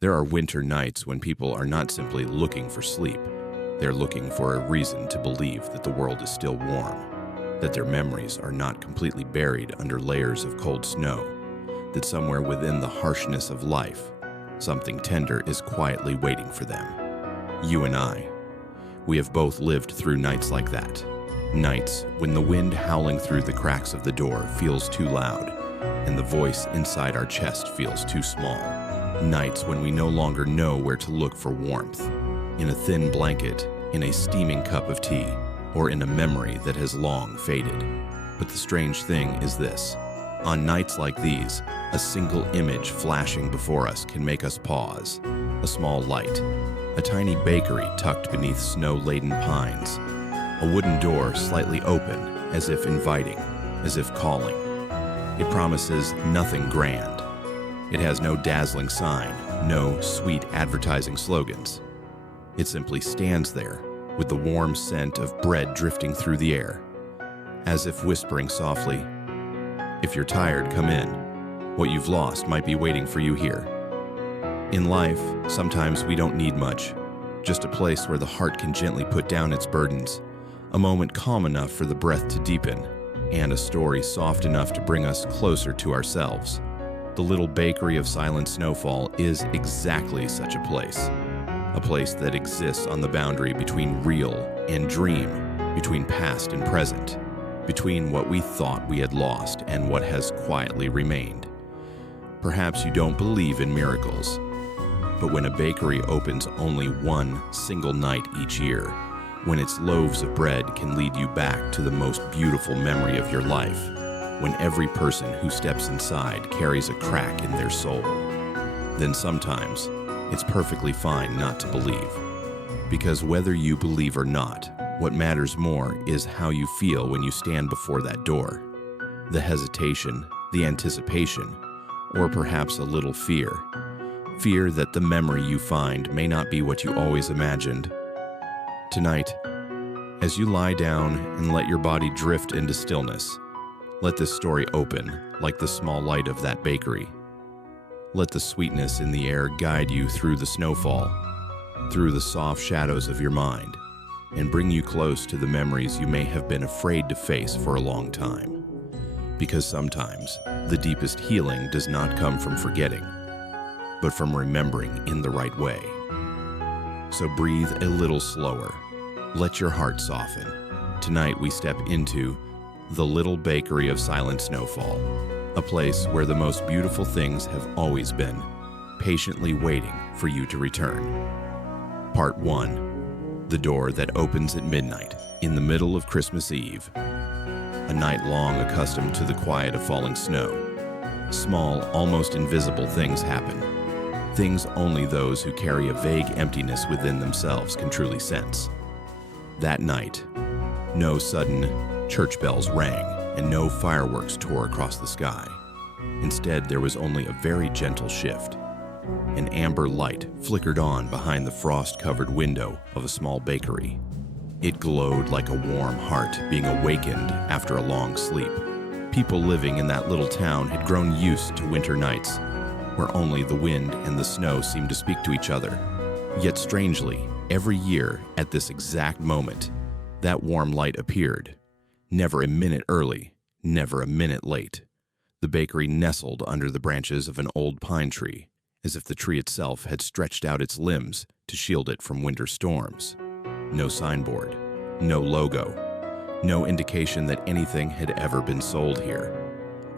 There are winter nights when people are not simply looking for sleep. They're looking for a reason to believe that the world is still warm, that their memories are not completely buried under layers of cold snow, that somewhere within the harshness of life, something tender is quietly waiting for them. You and I, we have both lived through nights like that. Nights when the wind howling through the cracks of the door feels too loud, and the voice inside our chest feels too small. Nights when we no longer know where to look for warmth, in a thin blanket, in a steaming cup of tea, or in a memory that has long faded. But the strange thing is this: on nights like these, a single image flashing before us can make us pause. A small light, a tiny bakery tucked beneath snow-laden pines, a wooden door slightly open, as if inviting, as if calling. It promises nothing grand. It has no dazzling sign, no sweet advertising slogans. It simply stands there, with the warm scent of bread drifting through the air, as if whispering softly, "If you're tired, come in. What you've lost might be waiting for you here." In life, sometimes we don't need much, just a place where the heart can gently put down its burdens, a moment calm enough for the breath to deepen, and a story soft enough to bring us closer to ourselves. The little bakery of silent Snowfall is exactly such a place that exists on the boundary between real and dream, between past and present, between what we thought we had lost and what has quietly remained. Perhaps you don't believe in miracles, but when a bakery opens only one single night each year, when its loaves of bread can lead you back to the most beautiful memory of your life, when every person who steps inside carries a crack in their soul, then sometimes it's perfectly fine not to believe. Because whether you believe or not, what matters more is how you feel when you stand before that door. The hesitation, the anticipation, or perhaps a little fear. Fear that the memory you find may not be what you always imagined. Tonight, as you lie down and let your body drift into stillness, let this story open like the small light of that bakery. Let the sweetness in the air guide you through the snowfall, through the soft shadows of your mind, and bring you close to the memories you may have been afraid to face for a long time. Because sometimes the deepest healing does not come from forgetting, but from remembering in the right way. So breathe a little slower. Let your heart soften. Tonight we step into the little bakery of silent Snowfall, a place where the most beautiful things have always been, patiently waiting for you to return. Part 1. The door that opens at midnight, in the middle of Christmas Eve. A night long accustomed to the quiet of falling snow. Small, almost invisible things happen. Things only those who carry a vague emptiness within themselves can truly sense. That night, no sudden church bells rang, and no fireworks tore across the sky. Instead, there was only a very gentle shift. An amber light flickered on behind the frost-covered window of a small bakery. It glowed like a warm heart being awakened after a long sleep. People living in that little town had grown used to winter nights, where only the wind and the snow seemed to speak to each other. Yet strangely, every year at this exact moment, that warm light appeared. Never a minute early, never a minute late. The bakery nestled under the branches of an old pine tree, as if the tree itself had stretched out its limbs to shield it from winter storms. No signboard, no logo, no indication that anything had ever been sold here.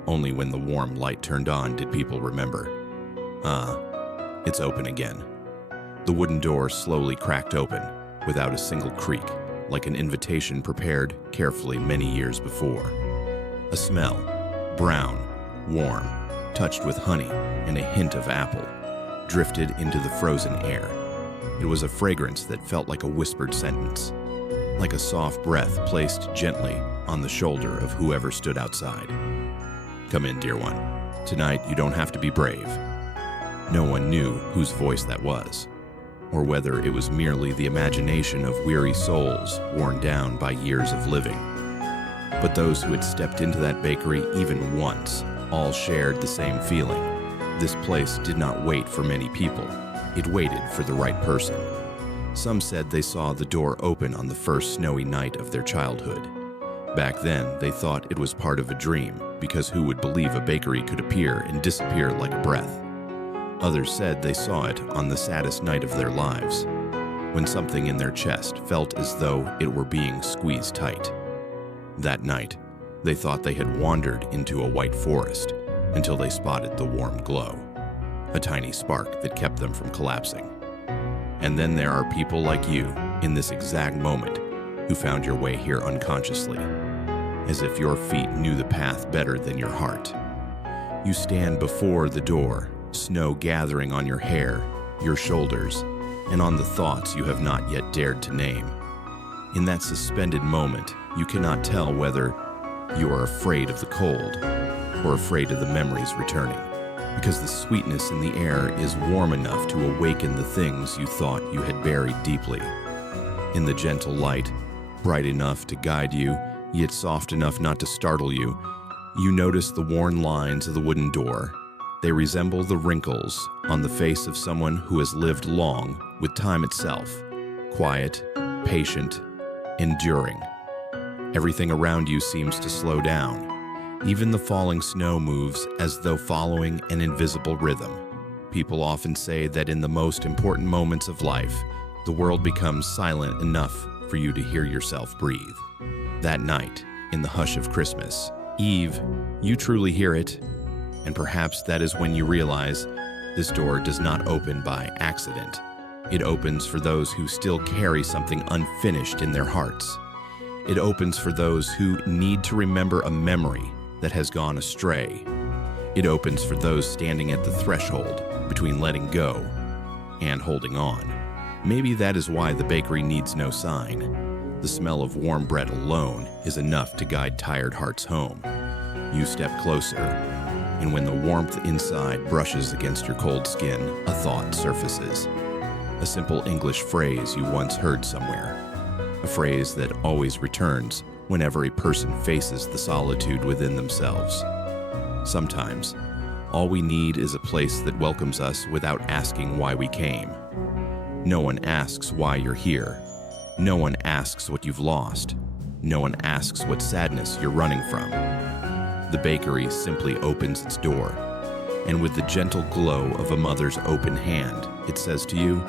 Only when the warm light turned on did people remember. It's open again. The wooden door slowly cracked open, without a single creak, like an invitation prepared carefully many years before. A smell, brown, warm, touched with honey and a hint of apple, drifted into the frozen air. It was a fragrance that felt like a whispered sentence, like a soft breath placed gently on the shoulder of whoever stood outside. "Come in, dear one. Tonight you don't have to be brave." No one knew whose voice that was, or whether it was merely the imagination of weary souls worn down by years of living. But those who had stepped into that bakery even once all shared the same feeling. This place did not wait for many people. It waited for the right person. Some said they saw the door open on the first snowy night of their childhood. Back then, they thought it was part of a dream, because who would believe a bakery could appear and disappear like a breath? Others said they saw it on the saddest night of their lives, when something in their chest felt as though it were being squeezed tight. That night, they thought they had wandered into a white forest until they spotted the warm glow, a tiny spark that kept them from collapsing. And then there are people like you in this exact moment who found your way here unconsciously, as if your feet knew the path better than your heart. You stand before the door, snow gathering on your hair, your shoulders, and on the thoughts you have not yet dared to name. In that suspended moment, you cannot tell whether you are afraid of the cold or afraid of the memories returning, because the sweetness in the air is warm enough to awaken the things you thought you had buried deeply. In the gentle light, bright enough to guide you, yet soft enough not to startle you, you notice the worn lines of the wooden door. They resemble the wrinkles on the face of someone who has lived long with time itself, quiet, patient, enduring. Everything around you seems to slow down. Even the falling snow moves as though following an invisible rhythm. People often say that in the most important moments of life, the world becomes silent enough for you to hear yourself breathe. That night, in the hush of Christmas Eve, you truly hear it, and perhaps that is when you realize this door does not open by accident. It opens for those who still carry something unfinished in their hearts. It opens for those who need to remember a memory that has gone astray. It opens for those standing at the threshold between letting go and holding on. Maybe that is why the bakery needs no sign. The smell of warm bread alone is enough to guide tired hearts home. You step closer, and when the warmth inside brushes against your cold skin, a thought surfaces. A simple English phrase you once heard somewhere. A phrase that always returns whenever a person faces the solitude within themselves. Sometimes, all we need is a place that welcomes us without asking why we came. No one asks why you're here. No one asks what you've lost. No one asks what sadness you're running from. The bakery simply opens its door, and with the gentle glow of a mother's open hand, it says to you,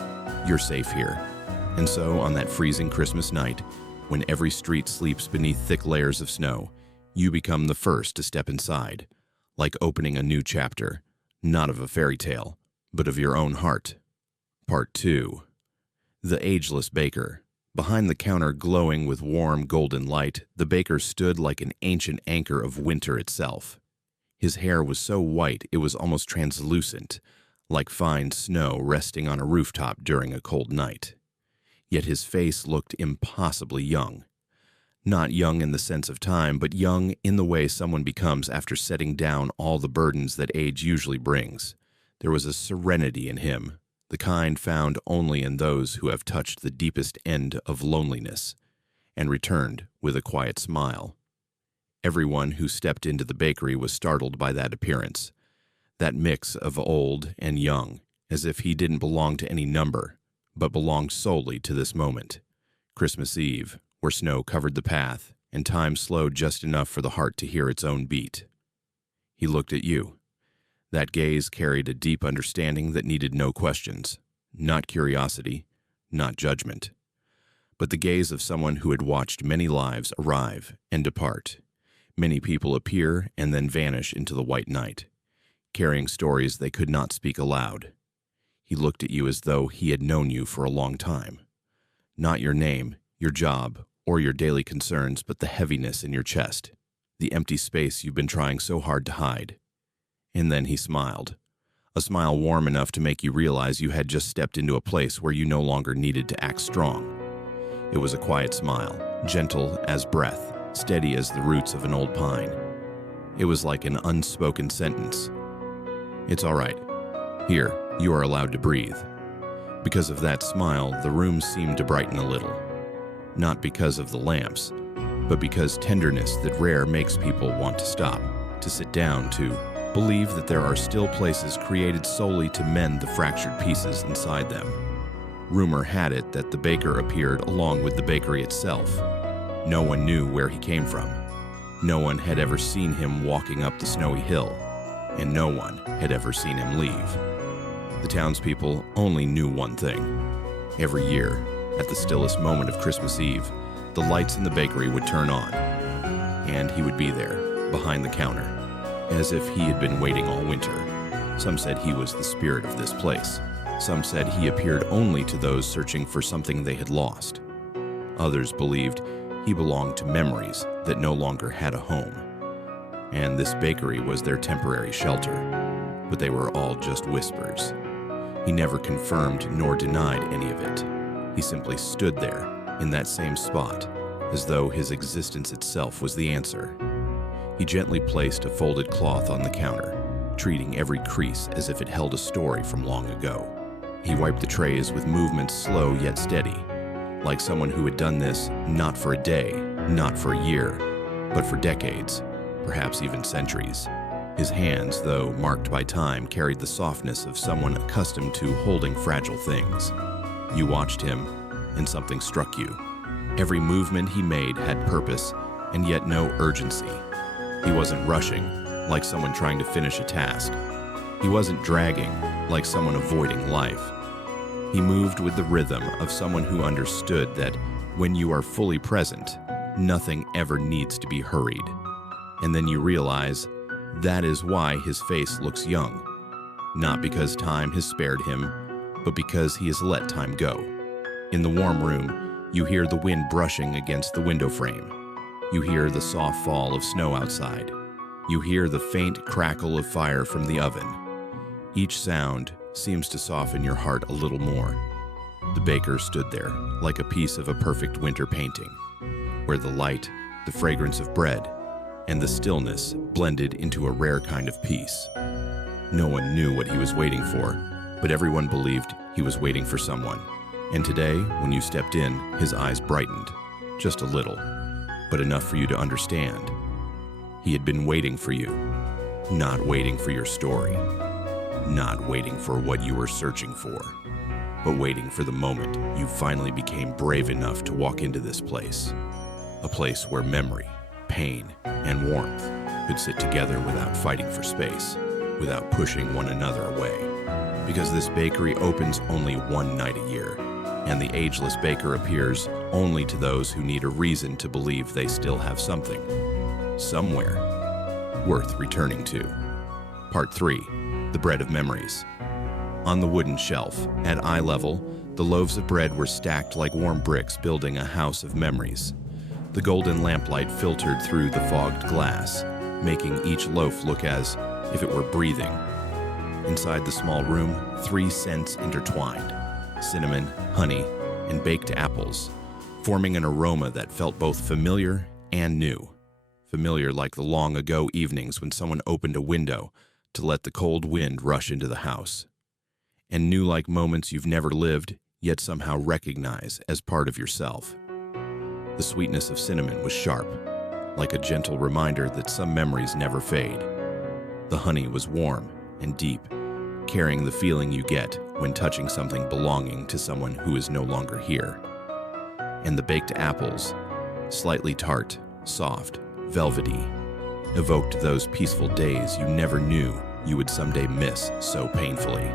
you're safe here. And so, on that freezing Christmas night, when every street sleeps beneath thick layers of snow, you become the first to step inside, like opening a new chapter, not of a fairy tale, but of your own heart. Part 2. The Ageless Baker. Behind the counter glowing with warm golden light, the baker stood like an ancient anchor of winter itself. His hair was so white it was almost translucent, like fine snow resting on a rooftop during a cold night. Yet his face looked impossibly young. Not young in the sense of time, but young in the way someone becomes after setting down all the burdens that age usually brings. There was a serenity in him, the kind found only in those who have touched the deepest end of loneliness, and returned with a quiet smile. Everyone who stepped into the bakery was startled by that appearance, that mix of old and young, as if he didn't belong to any number, but belonged solely to this moment, Christmas Eve, where snow covered the path and time slowed just enough for the heart to hear its own beat. He looked at you. That gaze carried a deep understanding that needed no questions, not curiosity, not judgment, but the gaze of someone who had watched many lives arrive and depart. Many people appear and then vanish into the white night, carrying stories they could not speak aloud. He looked at you as though he had known you for a long time. Not your name, your job, or your daily concerns, but the heaviness in your chest, the empty space you've been trying so hard to hide. And then he smiled, a smile warm enough to make you realize you had just stepped into a place where you no longer needed to act strong. It was a quiet smile, gentle as breath, steady as the roots of an old pine. It was like an unspoken sentence. It's all right. Here, you are allowed to breathe. Because of that smile, the room seemed to brighten a little. Not because of the lamps, but because tenderness that rare makes people want to stop, to sit down, to believe that there are still places created solely to mend the fractured pieces inside them. Rumor had it that the baker appeared along with the bakery itself. No one knew where he came from. No one had ever seen him walking up the snowy hill, and no one had ever seen him leave. The townspeople only knew one thing. Every year, at the stillest moment of Christmas Eve, the lights in the bakery would turn on, and he would be there, behind the counter, as if he had been waiting all winter. Some said he was the spirit of this place. Some said he appeared only to those searching for something they had lost. Others believed he belonged to memories that no longer had a home, and this bakery was their temporary shelter. But they were all just whispers. He never confirmed nor denied any of it. He simply stood there, in that same spot, as though his existence itself was the answer. He gently placed a folded cloth on the counter, treating every crease as if it held a story from long ago. He wiped the trays with movements slow yet steady, like someone who had done this not for a day, not for a year, but for decades, perhaps even centuries. His hands, though marked by time, carried the softness of someone accustomed to holding fragile things. You watched him, and something struck you. Every movement he made had purpose, and yet no urgency. He wasn't rushing, like someone trying to finish a task. He wasn't dragging, like someone avoiding life. He moved with the rhythm of someone who understood that when you are fully present, nothing ever needs to be hurried. And then you realize that is why his face looks young. Not because time has spared him, but because he has let time go. In the warm room, you hear the wind brushing against the window frame. You hear the soft fall of snow outside. You hear the faint crackle of fire from the oven. Each sound seems to soften your heart a little more. The baker stood there, like a piece of a perfect winter painting, where the light, the fragrance of bread, and the stillness blended into a rare kind of peace. No one knew what he was waiting for, but everyone believed he was waiting for someone. And today, when you stepped in, his eyes brightened, just a little, but enough for you to understand. He had been waiting for you, not waiting for your story, not waiting for what you were searching for, but waiting for the moment you finally became brave enough to walk into this place, a place where memory, pain, and warmth could sit together without fighting for space, without pushing one another away. Because this bakery opens only one night a year, and the ageless baker appears only to those who need a reason to believe they still have something, somewhere, worth returning to. Part 3. The Bread of Memories. On the wooden shelf, at eye level, the loaves of bread were stacked like warm bricks building a house of memories. The golden lamplight filtered through the fogged glass, making each loaf look as if it were breathing. Inside the small room, 3 scents intertwined: cinnamon, honey, and baked apples, forming an aroma that felt both familiar and new. Familiar like the long-ago evenings when someone opened a window to let the cold wind rush into the house, and new like moments you've never lived, yet somehow recognize as part of yourself. The sweetness of cinnamon was sharp, like a gentle reminder that some memories never fade. The honey was warm and deep, carrying the feeling you get when touching something belonging to someone who is no longer here. And the baked apples, slightly tart, soft, velvety, evoked those peaceful days you never knew you would someday miss so painfully.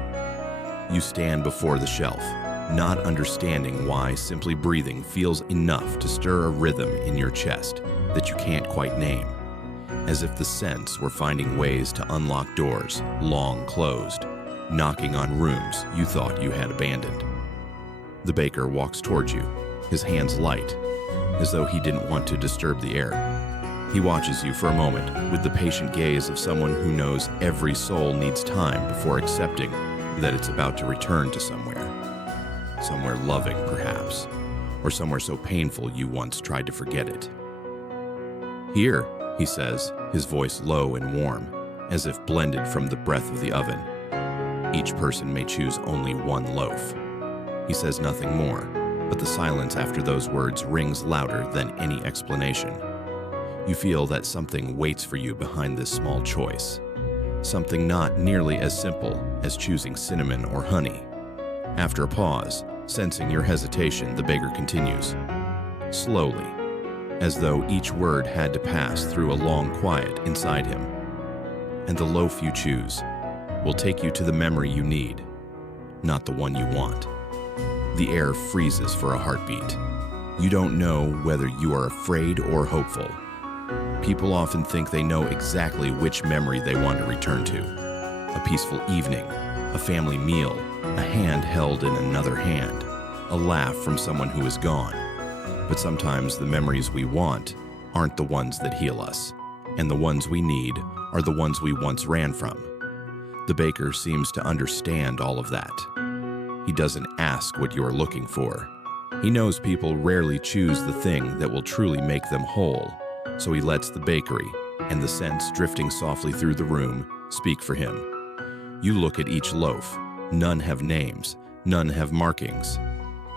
You stand before the shelf, not understanding why simply breathing feels enough to stir a rhythm in your chest that you can't quite name, as if the scents were finding ways to unlock doors long closed, knocking on rooms you thought you had abandoned. The baker walks towards you, his hands light, as though he didn't want to disturb the air. He watches you for a moment with the patient gaze of someone who knows every soul needs time before accepting that it's about to return to somewhere. Somewhere loving, perhaps, or somewhere so painful you once tried to forget it. "Here," he says, his voice low and warm, as if blended from the breath of the oven. "Each person may choose only one loaf." He says nothing more, but the silence after those words rings louder than any explanation. You feel that something waits for you behind this small choice, something not nearly as simple as choosing cinnamon or honey. After a pause, sensing your hesitation, the baker continues, slowly, as though each word had to pass through a long quiet inside him. And the loaf you choose will take you to the memory you need, not the one you want. The air freezes for a heartbeat. You don't know whether you are afraid or hopeful. People often think they know exactly which memory they want to return to. A peaceful evening, a family meal, a hand held in another hand, a laugh from someone who is gone. But sometimes the memories we want aren't the ones that heal us, and the ones we need are the ones we once ran from. The baker seems to understand all of that. He doesn't ask what you are looking for. He knows people rarely choose the thing that will truly make them whole, so he lets the bakery and the scents drifting softly through the room speak for him. You look at each loaf. None have names, none have markings.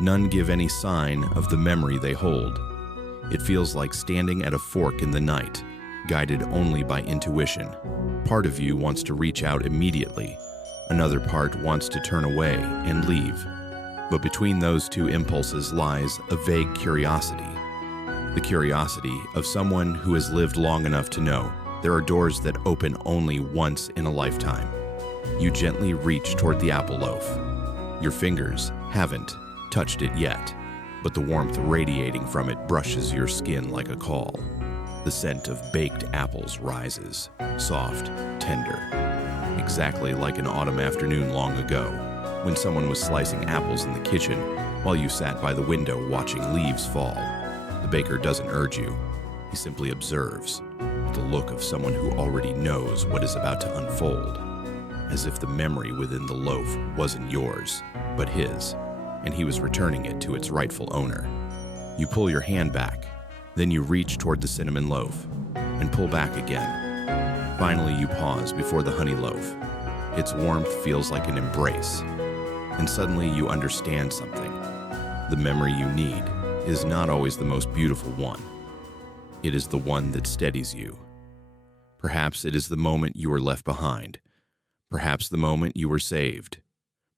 None give any sign of the memory they hold. It feels like standing at a fork in the night, guided only by intuition. Part of you wants to reach out immediately. Another part wants to turn away and leave. But between those two impulses lies a vague curiosity. The curiosity of someone who has lived long enough to know there are doors that open only once in a lifetime. You gently reach toward the apple loaf. Your fingers haven't touched it yet, but the warmth radiating from it brushes your skin like a call. The scent of baked apples rises, soft, tender, exactly like an autumn afternoon long ago, when someone was slicing apples in the kitchen while you sat by the window watching leaves fall. The baker doesn't urge you. He simply observes, with the look of someone who already knows what is about to unfold, as if the memory within the loaf wasn't yours, but his, and he was returning it to its rightful owner. You pull your hand back, then you reach toward the cinnamon loaf, and pull back again. Finally, you pause before the honey loaf. Its warmth feels like an embrace, and suddenly you understand something. The memory you need is not always the most beautiful one. It is the one that steadies you. Perhaps it is the moment you were left behind. Perhaps the moment you were saved.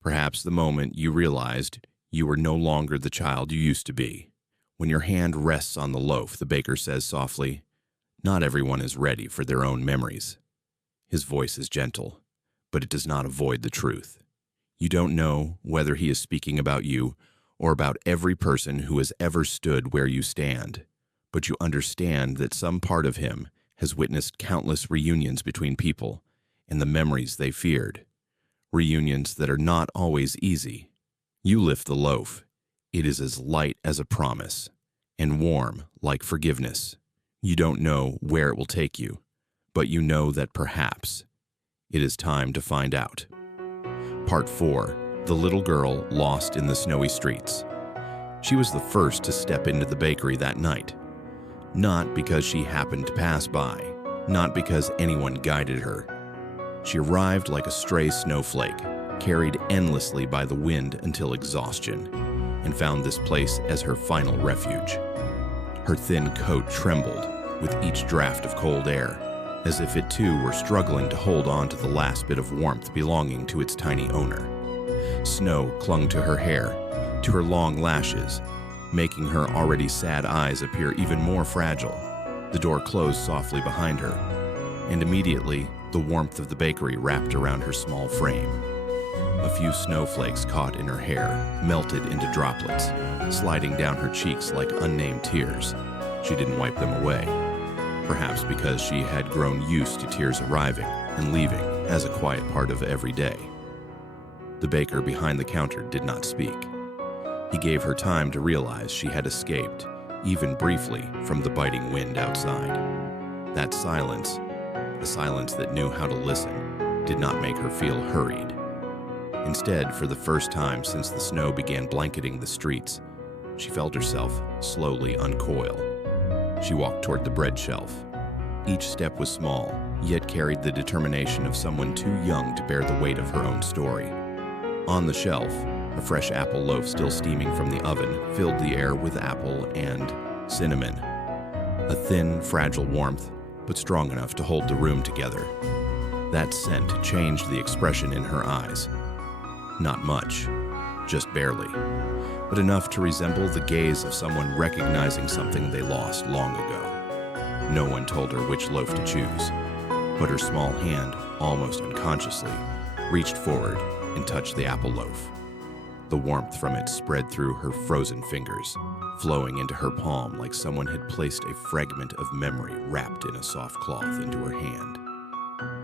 Perhaps the moment you realized you were no longer the child you used to be. When your hand rests on the loaf, the baker says softly, "Not everyone is ready for their own memories." His voice is gentle, but it does not avoid the truth. You don't know whether he is speaking about you or about every person who has ever stood where you stand, but you understand that some part of him has witnessed countless reunions between people and the memories they feared. Reunions that are not always easy. You lift the loaf. It is as light as a promise, and warm like forgiveness. You don't know where it will take you, but you know that perhaps it is time to find out. Part 4. The little girl lost in the snowy streets. She was the first to step into the bakery that night. Not because she happened to pass by, not because anyone guided her. She arrived like a stray snowflake, carried endlessly by the wind until exhaustion, and found this place as her final refuge. Her thin coat trembled with each draft of cold air, as if it too were struggling to hold on to the last bit of warmth belonging to its tiny owner. Snow clung to her hair, to her long lashes, making her already sad eyes appear even more fragile. The door closed softly behind her, and immediately the warmth of the bakery wrapped around her small frame. A few snowflakes caught in her hair, melted into droplets, sliding down her cheeks like unnamed tears. She didn't wipe them away, perhaps because she had grown used to tears arriving and leaving as a quiet part of every day. The baker behind the counter did not speak. He gave her time to realize she had escaped, even briefly, from the biting wind outside. That silence, a silence that knew how to listen, did not make her feel hurried. Instead, for the first time since the snow began blanketing the streets, she felt herself slowly uncoil. She walked toward the bread shelf. Each step was small, yet carried the determination of someone too young to bear the weight of her own story. On the shelf, a fresh apple loaf still steaming from the oven filled the air with apple and cinnamon. A thin, fragile warmth, but strong enough to hold the room together. That scent changed the expression in her eyes. Not much, just barely, but enough to resemble the gaze of someone recognizing something they lost long ago. No one told her which loaf to choose, but her small hand, almost unconsciously, reached forward and touched the apple loaf. The warmth from it spread through her frozen fingers, flowing into her palm like someone had placed a fragment of memory wrapped in a soft cloth into her hand.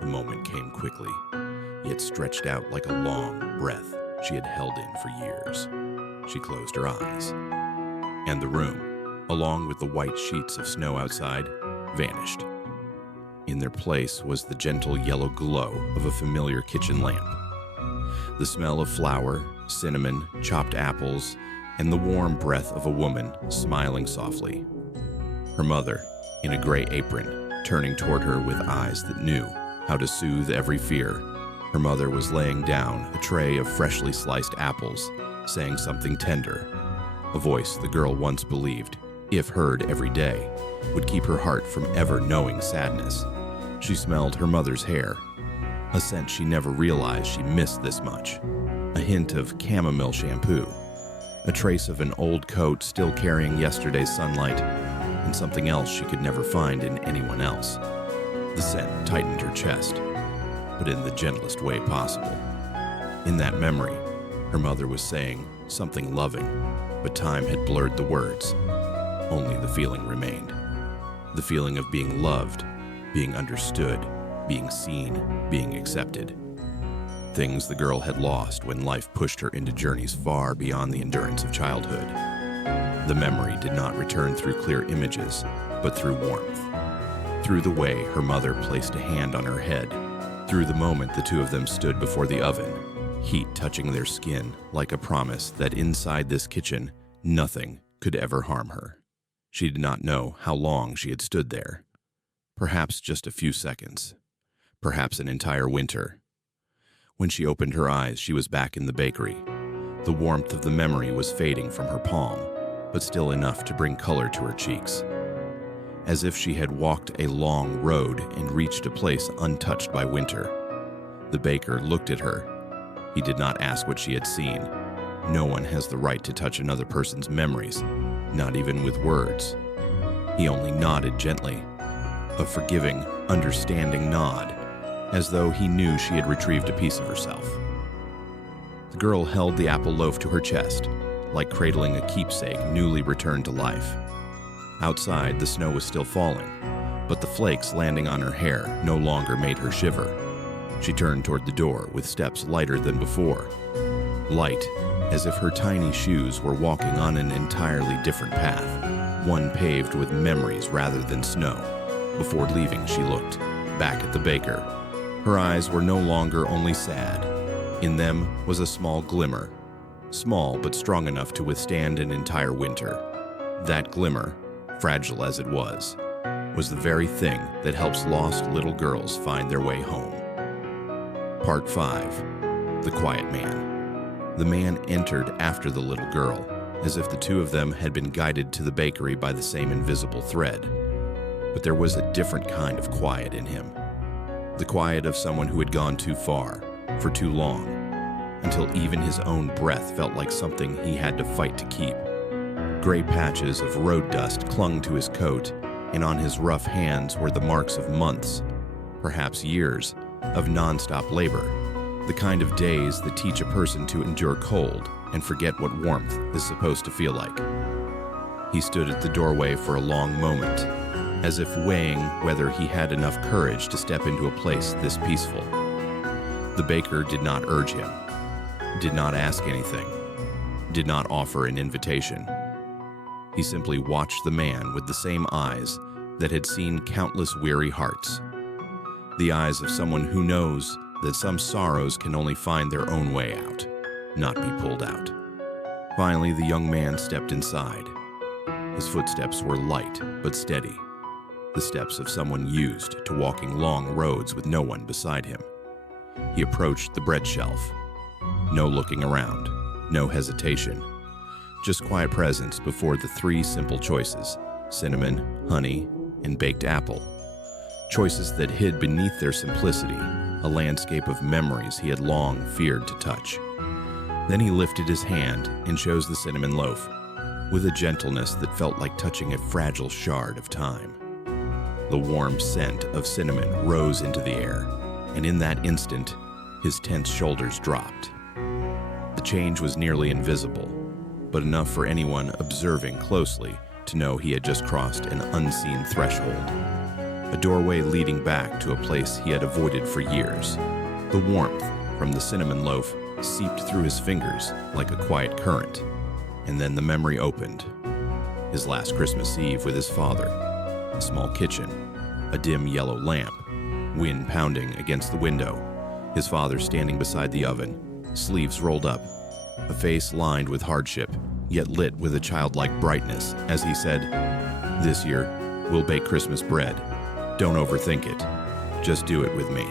The moment came quickly, yet stretched out like a long breath she had held in for years. She closed her eyes, and the room, along with the white sheets of snow outside, vanished. In their place was the gentle yellow glow of a familiar kitchen lamp. The smell of flour, cinnamon, chopped apples, and the warm breath of a woman smiling softly. Her mother, in a gray apron, turning toward her with eyes that knew how to soothe every fear. Her mother was laying down a tray of freshly sliced apples, saying something tender, a voice the girl once believed, if heard every day, would keep her heart from ever knowing sadness. She smelled her mother's hair, a scent she never realized she missed this much, a hint of chamomile shampoo, a trace of an old coat still carrying yesterday's sunlight, and something else she could never find in anyone else. The scent tightened her chest, but in the gentlest way possible. In that memory, her mother was saying something loving, but time had blurred the words. Only the feeling remained. The feeling of being loved, being understood, being seen, being accepted. Things the girl had lost when life pushed her into journeys far beyond the endurance of childhood. The memory did not return through clear images, but through warmth. Through the way her mother placed a hand on her head, through the moment the two of them stood before the oven, heat touching their skin like a promise that inside this kitchen, nothing could ever harm her. She did not know how long she had stood there. Perhaps just a few seconds. Perhaps an entire winter. When she opened her eyes, she was back in the bakery. The warmth of the memory was fading from her palm, but still enough to bring color to her cheeks. As if she had walked a long road and reached a place untouched by winter. The baker looked at her. He did not ask what she had seen. No one has the right to touch another person's memories, not even with words. He only nodded gently, a forgiving, understanding nod, as though he knew she had retrieved a piece of herself. The girl held the apple loaf to her chest, like cradling a keepsake newly returned to life. Outside, the snow was still falling, but the flakes landing on her hair no longer made her shiver. She turned toward the door with steps lighter than before. Light, as if her tiny shoes were walking on an entirely different path, one paved with memories rather than snow. Before leaving, she looked back at the baker. Her eyes were no longer only sad. In them was a small glimmer, small but strong enough to withstand an entire winter. That glimmer, fragile as it was the very thing that helps lost little girls find their way home. Part 5. The Quiet Man. The man entered after the little girl, as if the two of them had been guided to the bakery by the same invisible thread. But there was a different kind of quiet in him. The quiet of someone who had gone too far, for too long, until even his own breath felt like something he had to fight to keep. Gray patches of road dust clung to his coat, and on his rough hands were the marks of months, perhaps years, of non-stop labor, the kind of days that teach a person to endure cold and forget what warmth is supposed to feel like. He stood at the doorway for a long moment, as if weighing whether he had enough courage to step into a place this peaceful. The baker did not urge him, did not ask anything, did not offer an invitation. He simply watched the man with the same eyes that had seen countless weary hearts. The eyes of someone who knows that some sorrows can only find their own way out, not be pulled out. Finally, the young man stepped inside. His footsteps were light but steady, the steps of someone used to walking long roads with no one beside him. He approached the bread shelf. No looking around, no hesitation. Just quiet presence before the three simple choices: cinnamon, honey, and baked apple. choices that hid beneath their simplicity a landscape of memories he had long feared to touch. Then he lifted his hand and chose the cinnamon loaf, with a gentleness that felt like touching a fragile shard of time. The warm scent of cinnamon rose into the air, and in that instant, his tense shoulders dropped. The change was nearly invisible, but enough for anyone observing closely to know he had just crossed an unseen threshold, a doorway leading back to a place he had avoided for years. The warmth from the cinnamon loaf seeped through his fingers like a quiet current, and then the memory opened. His last Christmas Eve with his father, a small kitchen, a dim yellow lamp, wind pounding against the window, his father standing beside the oven, sleeves rolled up, a face lined with hardship, yet lit with a childlike brightness as he said, "This year, we'll bake Christmas bread. Don't overthink it. Just do it with me."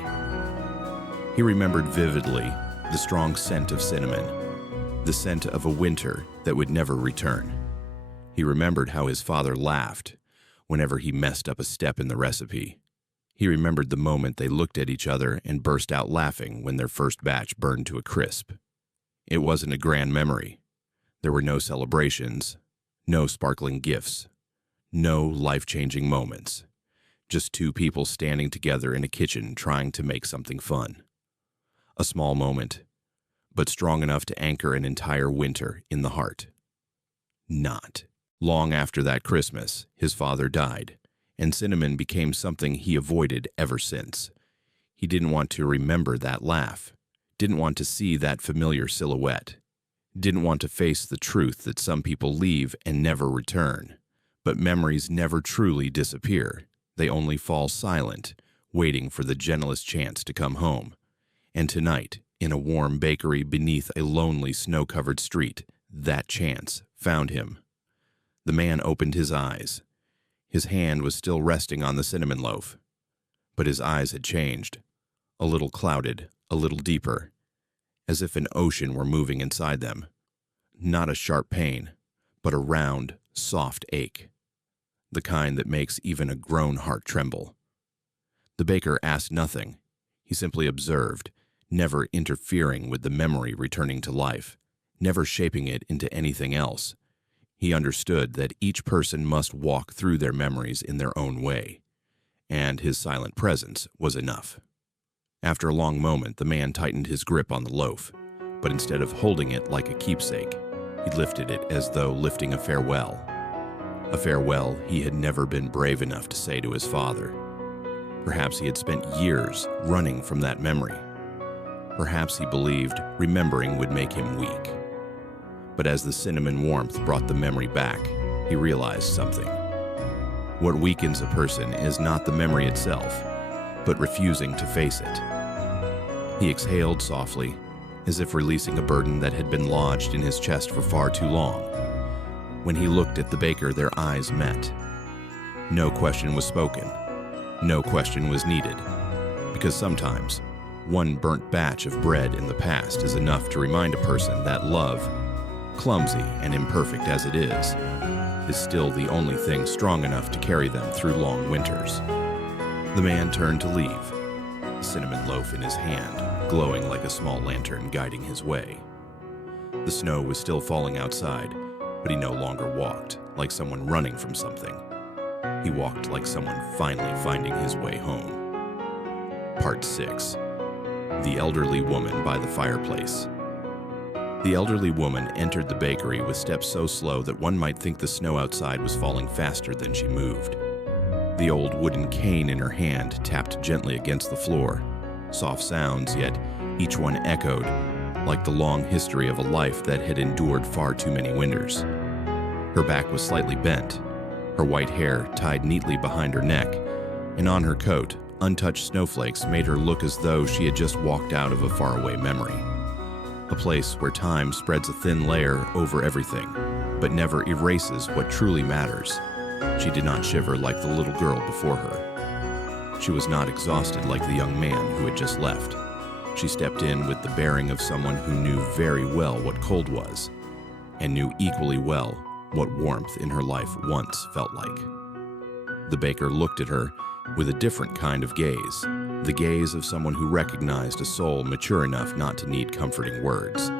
He remembered vividly the strong scent of cinnamon, the scent of a winter that would never return. He remembered how his father laughed whenever he messed up a step in the recipe. He remembered the moment they looked at each other and burst out laughing when their first batch burned to a crisp. It wasn't a grand memory. There were no celebrations, no sparkling gifts, no life-changing moments. Just two people standing together in a kitchen trying to make something fun. A small moment, but strong enough to anchor an entire winter in the heart. Not long after that Christmas, his father died, and cinnamon became something he avoided ever since. He didn't want to remember that laugh, didn't want to see that familiar silhouette, didn't want to face the truth that some people leave and never return. But memories never truly disappear. They only fall silent, waiting for the gentlest chance to come home. And tonight, in a warm bakery beneath a lonely snow-covered street, that chance found him. The man opened his eyes. His hand was still resting on the cinnamon loaf, but his eyes had changed, a little clouded, a little deeper, as if an ocean were moving inside them. Not a sharp pain, but a round, soft ache, the kind that makes even a grown heart tremble. The baker asked nothing. He simply observed, never interfering with the memory returning to life, never shaping it into anything else. He understood that each person must walk through their memories in their own way, and his silent presence was enough. After a long moment, the man tightened his grip on the loaf, but instead of holding it like a keepsake, he lifted it as though lifting a farewell. A farewell he had never been brave enough to say to his father. Perhaps he had spent years running from that memory. Perhaps he believed remembering would make him weak. But as the cinnamon warmth brought the memory back, he realized something. What weakens a person is not the memory itself, but refusing to face it. He exhaled softly, as if releasing a burden that had been lodged in his chest for far too long. When he looked at the baker, their eyes met. No question was spoken. No question was needed. Because sometimes, one burnt batch of bread in the past is enough to remind a person that love, clumsy and imperfect as it is still the only thing strong enough to carry them through long winters. The man turned to leave, the cinnamon loaf in his hand, glowing like a small lantern guiding his way. The snow was still falling outside, but he no longer walked like someone running from something. He walked like someone finally finding his way home. Part 6. The elderly woman by the fireplace. The elderly woman entered the bakery with steps so slow that one might think the snow outside was falling faster than she moved. The old wooden cane in her hand tapped gently against the floor. Soft sounds, yet each one echoed like the long history of a life that had endured far too many winters. Her back was slightly bent, her white hair tied neatly behind her neck, and on her coat, untouched snowflakes made her look as though she had just walked out of a faraway memory. A place where time spreads a thin layer over everything, but never erases what truly matters. She did not shiver like the little girl before her. She was not exhausted like the young man who had just left. She stepped in with the bearing of someone who knew very well what cold was, and knew equally well what warmth in her life once felt like. The baker looked at her with a different kind of gaze, the gaze of someone who recognized a soul mature enough not to need comforting words.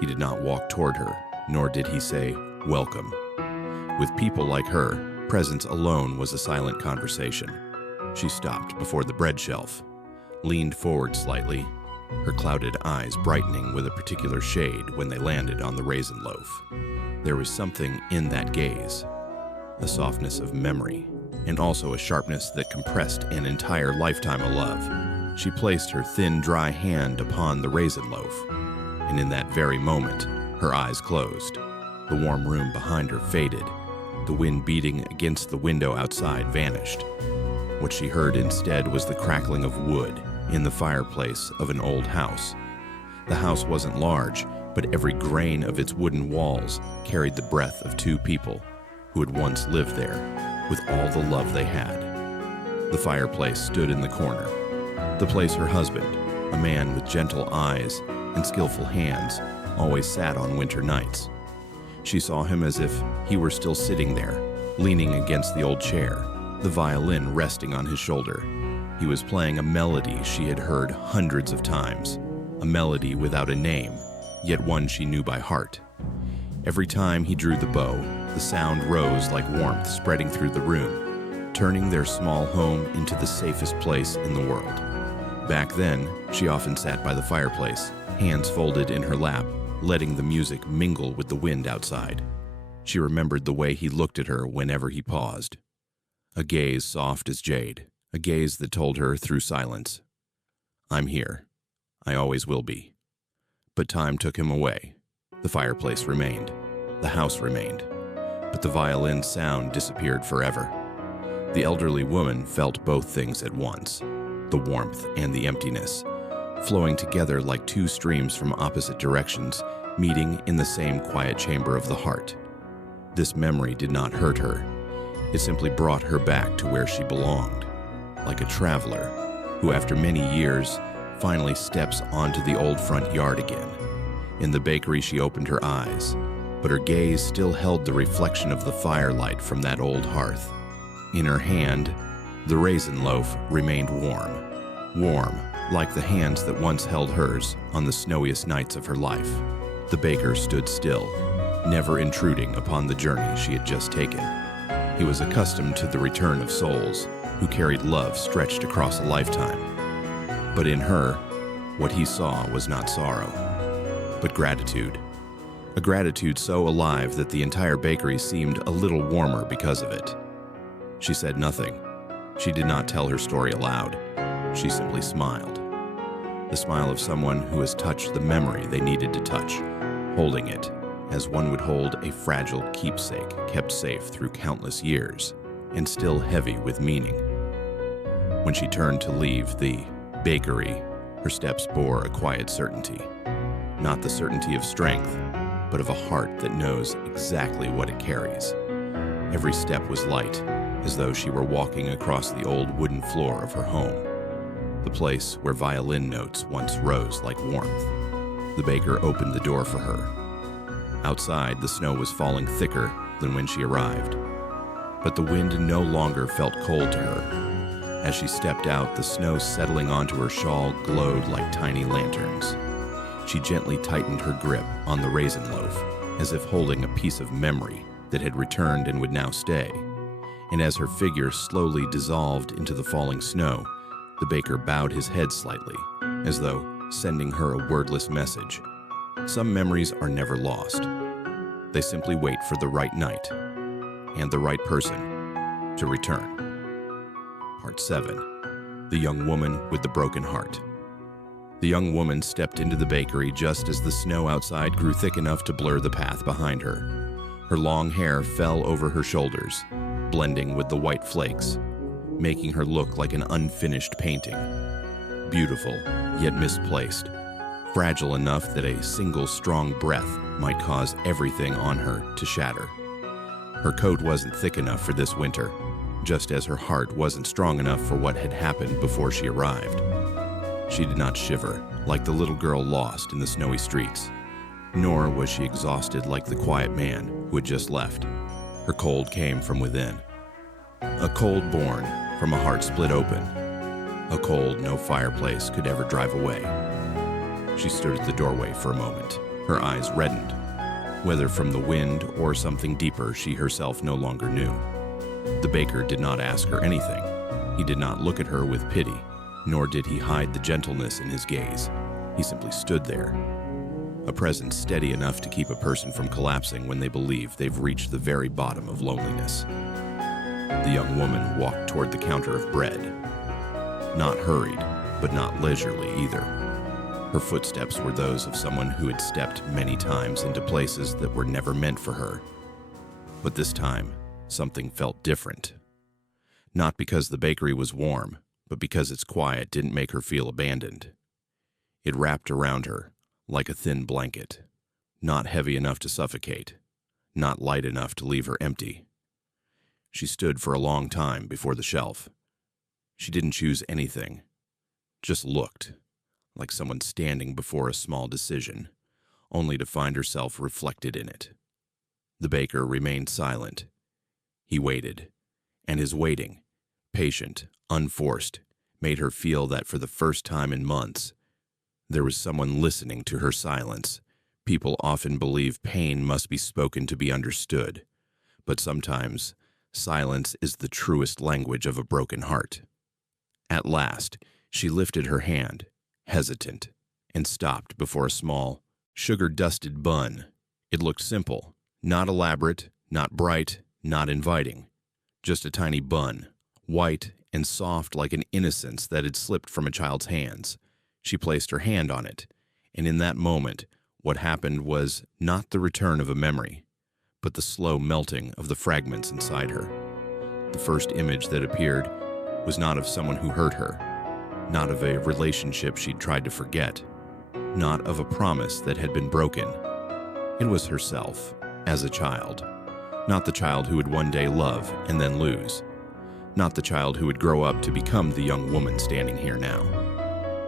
He did not walk toward her, nor did he say, "Welcome." With people like her, presence alone was a silent conversation. She stopped before the bread shelf, leaned forward slightly, her clouded eyes brightening with a particular shade when they landed on the raisin loaf. There was something in that gaze, a softness of memory, and also a sharpness that compressed an entire lifetime of love. She placed her thin, dry hand upon the raisin loaf, and in that very moment, her eyes closed. The warm room behind her faded. The wind beating against the window outside vanished. What she heard instead was the crackling of wood in the fireplace of an old house. The house wasn't large, but every grain of its wooden walls carried the breath of two people who had once lived there with all the love they had. The fireplace stood in the corner, the place her husband, a man with gentle eyes and skillful hands, always sat on winter nights. She saw him as if he were still sitting there, leaning against the old chair, the violin resting on his shoulder. He was playing a melody she had heard hundreds of times, a melody without a name, yet one she knew by heart. Every time he drew the bow, the sound rose like warmth spreading through the room, turning their small home into the safest place in the world. Back then, she often sat by the fireplace, hands folded in her lap, letting the music mingle with the wind outside. She remembered the way he looked at her whenever he paused. A gaze soft as jade, a gaze that told her through silence, "I'm here. I always will be." But time took him away. The fireplace remained. The house remained. But the violin's sound disappeared forever. The elderly woman felt both things at once, the warmth and the emptiness, flowing together like two streams from opposite directions, meeting in the same quiet chamber of the heart. This memory did not hurt her. It simply brought her back to where she belonged, like a traveler who, after many years, finally steps onto the old front yard again. In the bakery, she opened her eyes, but her gaze still held the reflection of the firelight from that old hearth. In her hand, the raisin loaf remained warm, like the hands that once held hers on the snowiest nights of her life. The baker stood still, never intruding upon the journey she had just taken. He was accustomed to the return of souls who carried love stretched across a lifetime. But in her, what he saw was not sorrow, but gratitude. A gratitude so alive that the entire bakery seemed a little warmer because of it. She said nothing. She did not tell her story aloud. She simply smiled. The smile of someone who has touched the memory they needed to touch, holding it as one would hold a fragile keepsake kept safe through countless years and still heavy with meaning. When she turned to leave the bakery, her steps bore a quiet certainty. Not the certainty of strength, but of a heart that knows exactly what it carries. Every step was light, as though she were walking across the old wooden floor of her home, the place where violin notes once rose like warmth. The baker opened the door for her. Outside, the snow was falling thicker than when she arrived, but the wind no longer felt cold to her. As she stepped out, the snow settling onto her shawl glowed like tiny lanterns. She gently tightened her grip on the raisin loaf, as if holding a piece of memory that had returned and would now stay. And as her figure slowly dissolved into the falling snow, the baker bowed his head slightly, as though sending her a wordless message. Some memories are never lost. They simply wait for the right night and the right person to return. Part 7. The Young Woman with the Broken Heart. The young woman stepped into the bakery just as the snow outside grew thick enough to blur the path behind her. Her long hair fell over her shoulders, blending with the white flakes, making her look like an unfinished painting. Beautiful, yet misplaced, fragile enough that a single strong breath might cause everything on her to shatter. Her coat wasn't thick enough for this winter, just as her heart wasn't strong enough for what had happened before she arrived. She did not shiver like the little girl lost in the snowy streets, nor was she exhausted like the quiet man who had just left. Her cold came from within. A cold born from a heart split open. A cold no fireplace could ever drive away. She stood at the doorway for a moment, her eyes reddened. Whether from the wind or something deeper, she herself no longer knew. The baker did not ask her anything. He did not look at her with pity, nor did he hide the gentleness in his gaze. He simply stood there, a presence steady enough to keep a person from collapsing when they believe they've reached the very bottom of loneliness. The young woman walked toward the counter of bread. Not hurried, but not leisurely either. Her footsteps were those of someone who had stepped many times into places that were never meant for her. But this time, something felt different. Not because the bakery was warm, but because its quiet didn't make her feel abandoned. It wrapped around her like a thin blanket, not heavy enough to suffocate, not light enough to leave her empty. She stood for a long time before the shelf. She didn't choose anything, just looked, like someone standing before a small decision, only to find herself reflected in it. The baker remained silent. He waited, and his waiting, patient, unforced, made her feel that for the first time in months, there was someone listening to her silence. People often believe pain must be spoken to be understood, but sometimes silence is the truest language of a broken heart. At last, she lifted her hand, hesitant, and stopped before a small, sugar-dusted bun. It looked simple, not elaborate, not bright, not inviting. Just a tiny bun, white and soft like an innocence that had slipped from a child's hands. She placed her hand on it, and in that moment, what happened was not the return of a memory, but the slow melting of the fragments inside her. The first image that appeared was not of someone who hurt her, not of a relationship she'd tried to forget, not of a promise that had been broken. It was herself, as a child. Not the child who would one day love and then lose. Not the child who would grow up to become the young woman standing here now.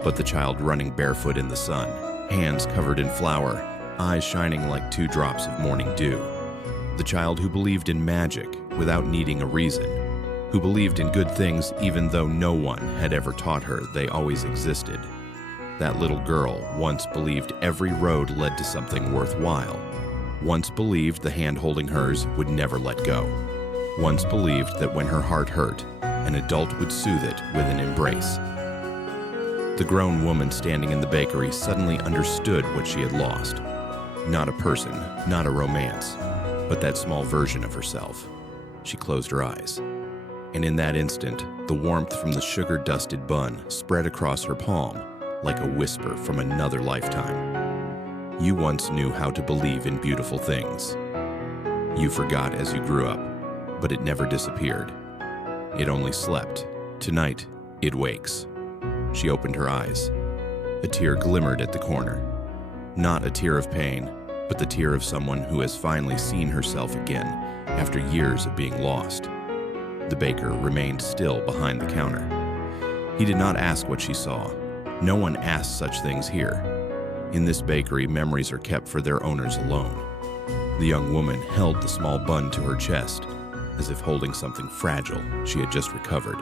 But the child running barefoot in the sun, hands covered in flour, eyes shining like 2 drops of morning dew. The child who believed in magic without needing a reason, who believed in good things even though no one had ever taught her they always existed. That little girl once believed every road led to something worthwhile. Once believed the hand holding hers would never let go. Once believed that when her heart hurt, an adult would soothe it with an embrace. The grown woman standing in the bakery suddenly understood what she had lost. Not a person, not a romance, but that small version of herself. She closed her eyes, and in that instant, the warmth from the sugar-dusted bun spread across her palm like a whisper from another lifetime. You once knew how to believe in beautiful things. You forgot as you grew up, but it never disappeared. It only slept. Tonight, it wakes. She opened her eyes. A tear glimmered at the corner. Not a tear of pain, but the tear of someone who has finally seen herself again after years of being lost. The baker remained still behind the counter. He did not ask what she saw. No one asks such things here. In this bakery, memories are kept for their owners alone. The young woman held the small bun to her chest, as if holding something fragile she had just recovered.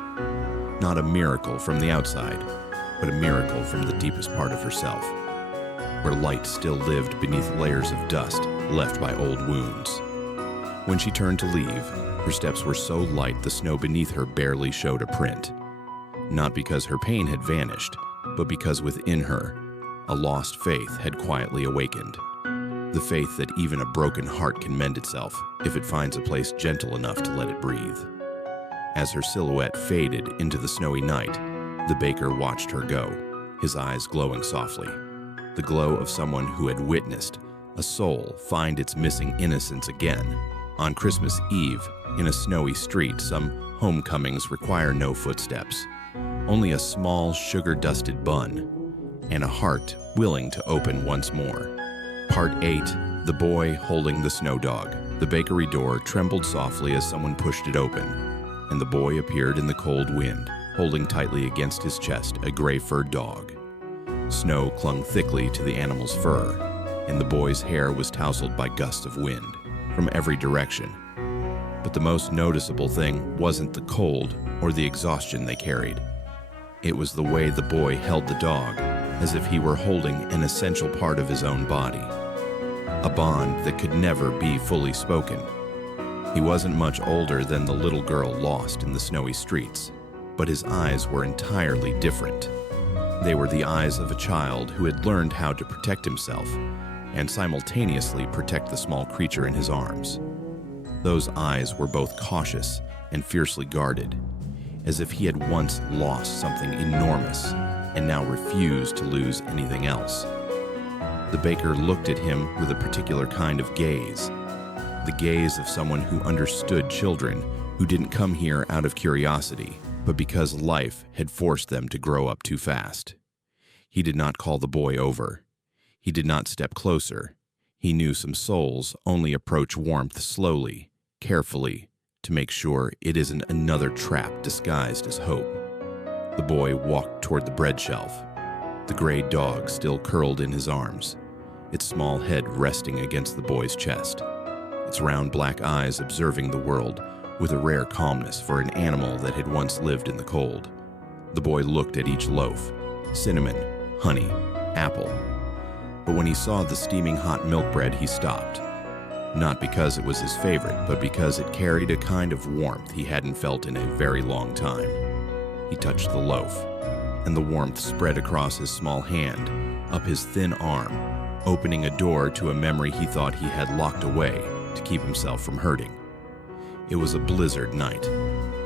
Not a miracle from the outside, but a miracle from the deepest part of herself, where light still lived beneath layers of dust left by old wounds. When she turned to leave, her steps were so light the snow beneath her barely showed a print. Not because her pain had vanished, but because within her, a lost faith had quietly awakened. The faith that even a broken heart can mend itself if it finds a place gentle enough to let it breathe. As her silhouette faded into the snowy night, the baker watched her go, his eyes glowing softly. The glow of someone who had witnessed a soul find its missing innocence again. On Christmas Eve, in a snowy street, some homecomings require no footsteps. Only a small, sugar-dusted bun, and a heart willing to open once more. Part 8. The boy holding the snow dog. The bakery door trembled softly as someone pushed it open, and the boy appeared in the cold wind, holding tightly against his chest a gray-furred dog. Snow clung thickly to the animal's fur, and the boy's hair was tousled by gusts of wind from every direction. But the most noticeable thing wasn't the cold or the exhaustion they carried. It was the way the boy held the dog, as if he were holding an essential part of his own body. A bond that could never be fully spoken. He wasn't much older than the little girl lost in the snowy streets, but his eyes were entirely different. They were the eyes of a child who had learned how to protect himself and simultaneously protect the small creature in his arms. Those eyes were both cautious and fiercely guarded, as if he had once lost something enormous and now refused to lose anything else. The baker looked at him with a particular kind of gaze, the gaze of someone who understood children who didn't come here out of curiosity, but because life had forced them to grow up too fast. He did not call the boy over. He did not step closer. He knew some souls only approach warmth slowly, carefully, to make sure it isn't another trap disguised as hope. The boy walked toward the bread shelf, the gray dog still curled in his arms, its small head resting against the boy's chest, its round black eyes observing the world with a rare calmness for an animal that had once lived in the cold. The boy looked at each loaf, cinnamon, honey, apple. But when he saw the steaming hot milk bread, he stopped. Not because it was his favorite, but because it carried a kind of warmth he hadn't felt in a very long time. He touched the loaf, and the warmth spread across his small hand, up his thin arm, opening a door to a memory he thought he had locked away to keep himself from hurting. It was a blizzard night,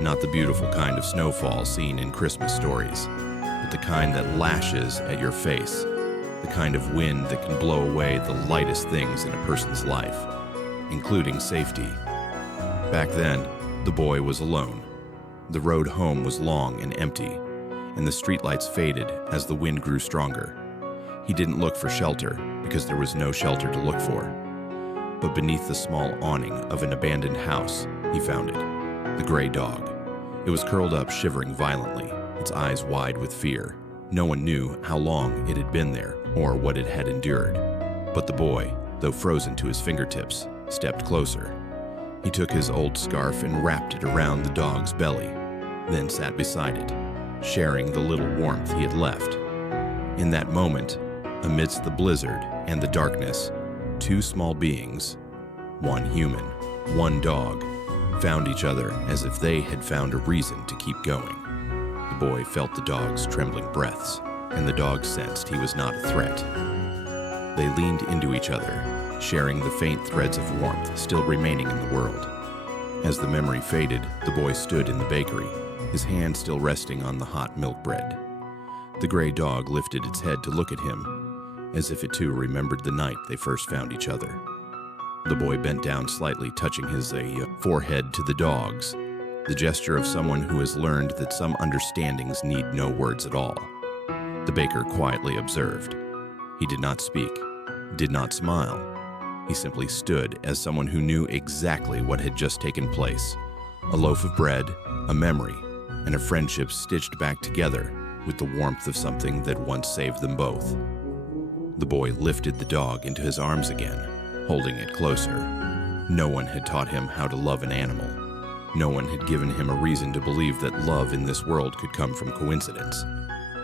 not the beautiful kind of snowfall seen in Christmas stories, but the kind that lashes at your face, the kind of wind that can blow away the lightest things in a person's life, including safety. Back then, the boy was alone. The road home was long and empty, and the streetlights faded as the wind grew stronger. He didn't look for shelter because there was no shelter to look for. But beneath the small awning of an abandoned house, he found it, the gray dog. It was curled up, shivering violently, its eyes wide with fear. No one knew how long it had been there or what it had endured. But the boy, though frozen to his fingertips, stepped closer. He took his old scarf and wrapped it around the dog's belly, then sat beside it, sharing the little warmth he had left. In that moment, amidst the blizzard and the darkness, two small beings, one human, one dog, found each other as if they had found a reason to keep going. The boy felt the dog's trembling breaths, and the dog sensed he was not a threat. They leaned into each other, sharing the faint threads of warmth still remaining in the world. As the memory faded, the boy stood in the bakery, his hand still resting on the hot milk bread. The gray dog lifted its head to look at him, as if it too remembered the night they first found each other. The boy bent down slightly, touching his forehead to the dog's, the gesture of someone who has learned that some understandings need no words at all. The baker quietly observed. He did not speak, did not smile. He simply stood as someone who knew exactly what had just taken place. A loaf of bread, a memory, and a friendship stitched back together with the warmth of something that once saved them both. The boy lifted the dog into his arms again, holding it closer. No one had taught him how to love an animal. No one had given him a reason to believe that love in this world could come from coincidence.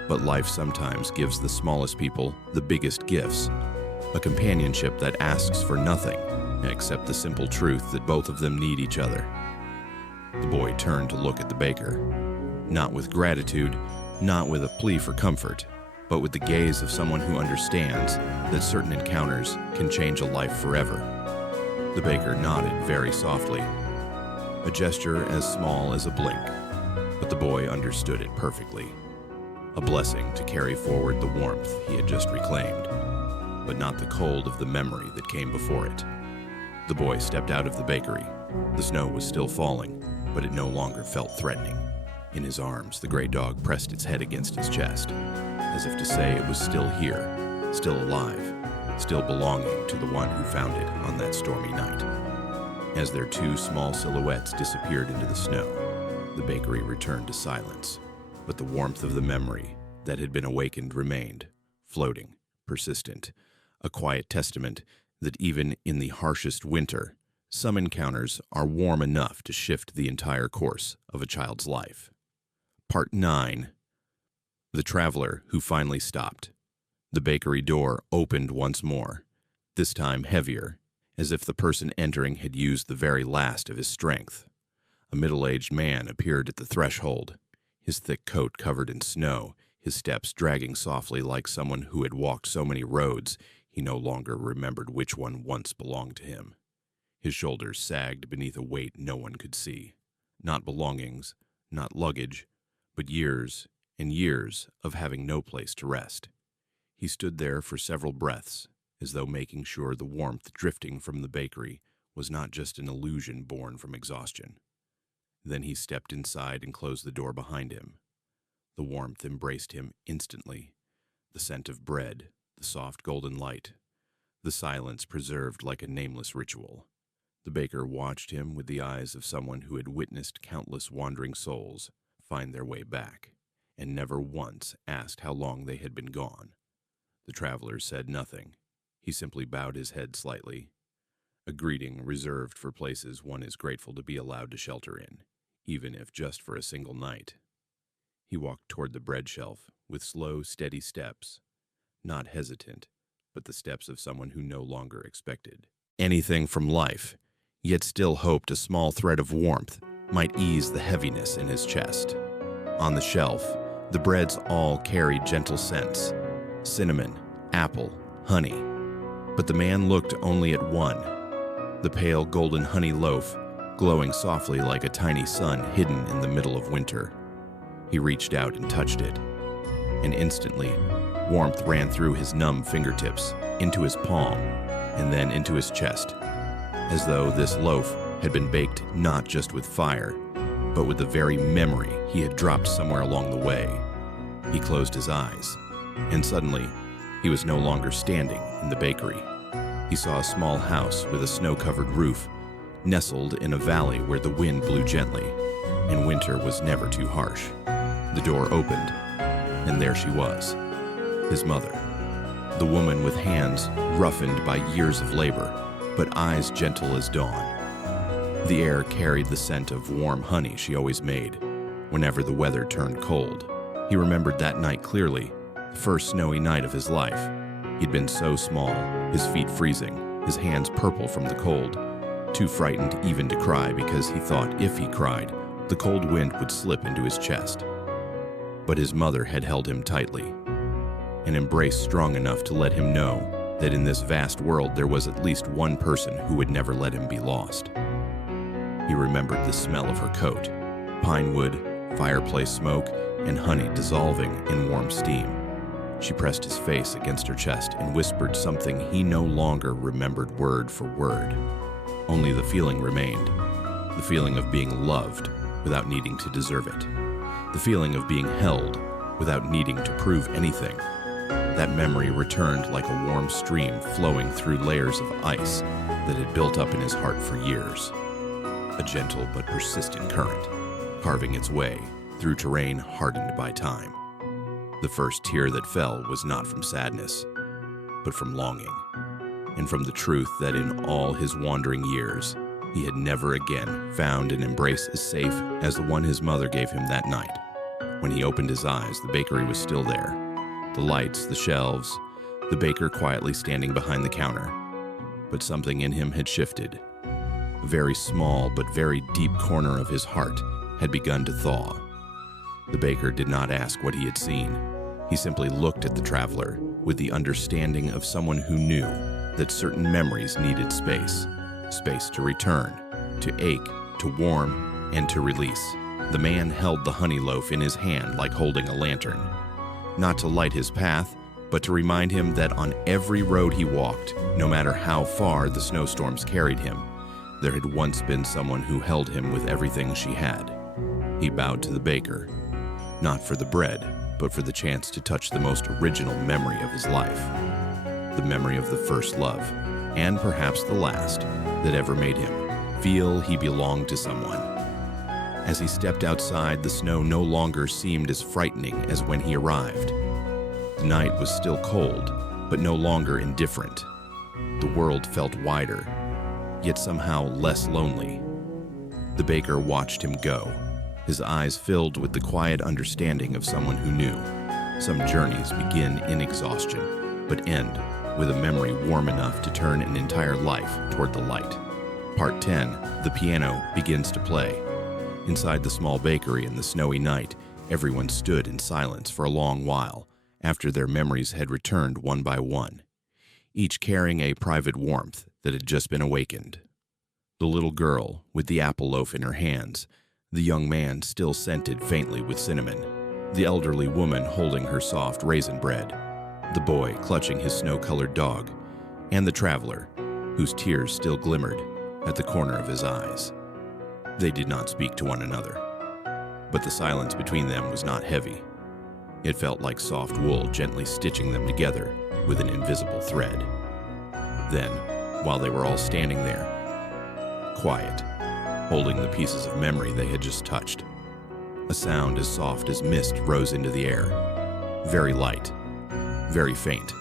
But life sometimes gives the smallest people the biggest gifts, a companionship that asks for nothing except the simple truth that both of them need each other. The boy turned to look at the baker, not with gratitude, not with a plea for comfort, but with the gaze of someone who understands that certain encounters can change a life forever. The baker nodded very softly, a gesture as small as a blink, but the boy understood it perfectly. A blessing to carry forward the warmth he had just reclaimed, but not the cold of the memory that came before it. The boy stepped out of the bakery. The snow was still falling, but it no longer felt threatening. In his arms, the gray dog pressed its head against his chest, as if to say it was still here, still alive, still belonging to the one who found it on that stormy night. As their two small silhouettes disappeared into the snow, the bakery returned to silence, but the warmth of the memory that had been awakened remained, floating, persistent, a quiet testament that even in the harshest winter, Some encounters are warm enough to shift the entire course of a child's life. Part 9. The Traveler Who Finally Stopped. The bakery door opened once more, this time heavier, as if the person entering had used the very last of his strength. A middle-aged man appeared at the threshold, his thick coat covered in snow, his steps dragging softly like someone who had walked so many roads he no longer remembered which one once belonged to him. His shoulders sagged beneath a weight no one could see. Not belongings, not luggage, but years and years of having no place to rest. He stood there for several breaths, as though making sure the warmth drifting from the bakery was not just an illusion born from exhaustion. Then he stepped inside and closed the door behind him. The warmth embraced him instantly, the scent of bread, the soft golden light, the silence preserved like a nameless ritual. The baker watched him with the eyes of someone who had witnessed countless wandering souls find their way back, and never once asked how long they had been gone. The traveler said nothing. He simply bowed his head slightly, a greeting reserved for places one is grateful to be allowed to shelter in, even if just for a single night. He walked toward the bread shelf with slow, steady steps, not hesitant, but the steps of someone who no longer expected anything from life, yet still hoped a small thread of warmth might ease the heaviness in his chest. On the shelf, the breads all carried gentle scents: cinnamon, apple, honey. But the man looked only at one, the pale golden honey loaf, glowing softly like a tiny sun hidden in the middle of winter. He reached out and touched it, and instantly, warmth ran through his numb fingertips, into his palm, and then into his chest, as though this loaf had been baked not just with fire, but with the very memory he had dropped somewhere along the way. He closed his eyes, and suddenly, he was no longer standing in the bakery. He saw a small house with a snow-covered roof, nestled in a valley where the wind blew gently, and winter was never too harsh. The door opened, and there she was, his mother, the woman with hands roughened by years of labor, but eyes gentle as dawn. The air carried the scent of warm honey she always made whenever the weather turned cold. He remembered that night clearly, the first snowy night of his life. He'd been so small, his feet freezing, his hands purple from the cold, too frightened even to cry because he thought if he cried, the cold wind would slip into his chest. But his mother had held him tightly, an embrace strong enough to let him know that in this vast world there was at least one person who would never let him be lost. He remembered the smell of her coat, pine wood, fireplace smoke, and honey dissolving in warm steam. She pressed his face against her chest and whispered something he no longer remembered word for word. Only the feeling remained, the feeling of being loved without needing to deserve it, the feeling of being held without needing to prove anything. That memory returned like a warm stream flowing through layers of ice that had built up in his heart for years. A gentle but persistent current, carving its way through terrain hardened by time. The first tear that fell was not from sadness, but from longing, and from the truth that in all his wandering years, he had never again found an embrace as safe as the one his mother gave him that night. When he opened his eyes, the bakery was still there. The lights, the shelves, the baker quietly standing behind the counter. But something in him had shifted. A very small but very deep corner of his heart had begun to thaw. The baker did not ask what he had seen. He simply looked at the traveler with the understanding of someone who knew that certain memories needed space. Space to return, to ache, to warm, and to release. The man held the honey loaf in his hand like holding a lantern. Not to light his path, but to remind him that on every road he walked, no matter how far the snowstorms carried him, there had once been someone who held him with everything she had. He bowed to the baker, not for the bread, but for the chance to touch the most original memory of his life. The memory of the first love, and perhaps the last, that ever made him feel he belonged to someone. As he stepped outside, the snow no longer seemed as frightening as when he arrived. The night was still cold, but no longer indifferent. The world felt wider, yet somehow less lonely. The baker watched him go, his eyes filled with the quiet understanding of someone who knew. Some journeys begin in exhaustion, but end with a memory warm enough to turn an entire life toward the light. Part 10, the piano begins to play. Inside the small bakery in the snowy night, everyone stood in silence for a long while after their memories had returned one by one, each carrying a private warmth that had just been awakened. The little girl with the apple loaf in her hands, the young man still scented faintly with cinnamon, the elderly woman holding her soft raisin bread, the boy clutching his snow-colored dog, and the traveler, whose tears still glimmered at the corner of his eyes. They did not speak to one another, but the silence between them was not heavy. It felt like soft wool gently stitching them together with an invisible thread. Then, while they were all standing there, quiet, holding the pieces of memory they had just touched, a sound as soft as mist rose into the air, very light, very faint,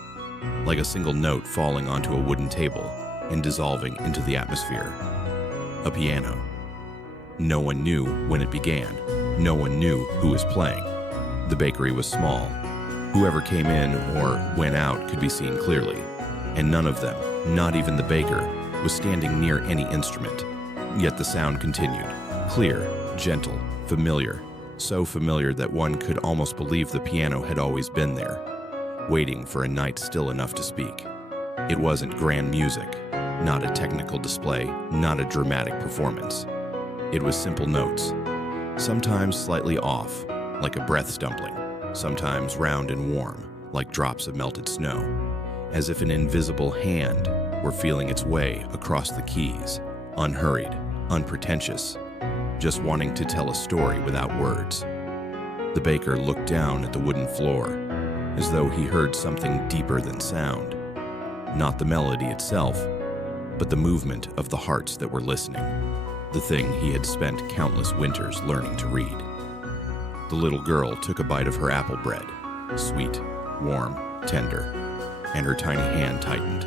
like a single note falling onto a wooden table and dissolving into the atmosphere. A piano. No one knew when it began. No one knew who was playing. The bakery was small. Whoever came in or went out could be seen clearly, and none of them, not even the baker, was standing near any instrument. Yet the sound continued, clear, gentle, familiar, so familiar that one could almost believe the piano had always been there, waiting for a night still enough to speak. It wasn't grand music, not a technical display, not a dramatic performance. It was simple notes, sometimes slightly off, like a breath stumbling, sometimes round and warm, like drops of melted snow, as if an invisible hand were feeling its way across the keys, unhurried, unpretentious, just wanting to tell a story without words. The baker looked down at the wooden floor, as though he heard something deeper than sound, not the melody itself, but the movement of the hearts that were listening, the thing he had spent countless winters learning to read. The little girl took a bite of her apple bread, sweet, warm, tender, and her tiny hand tightened.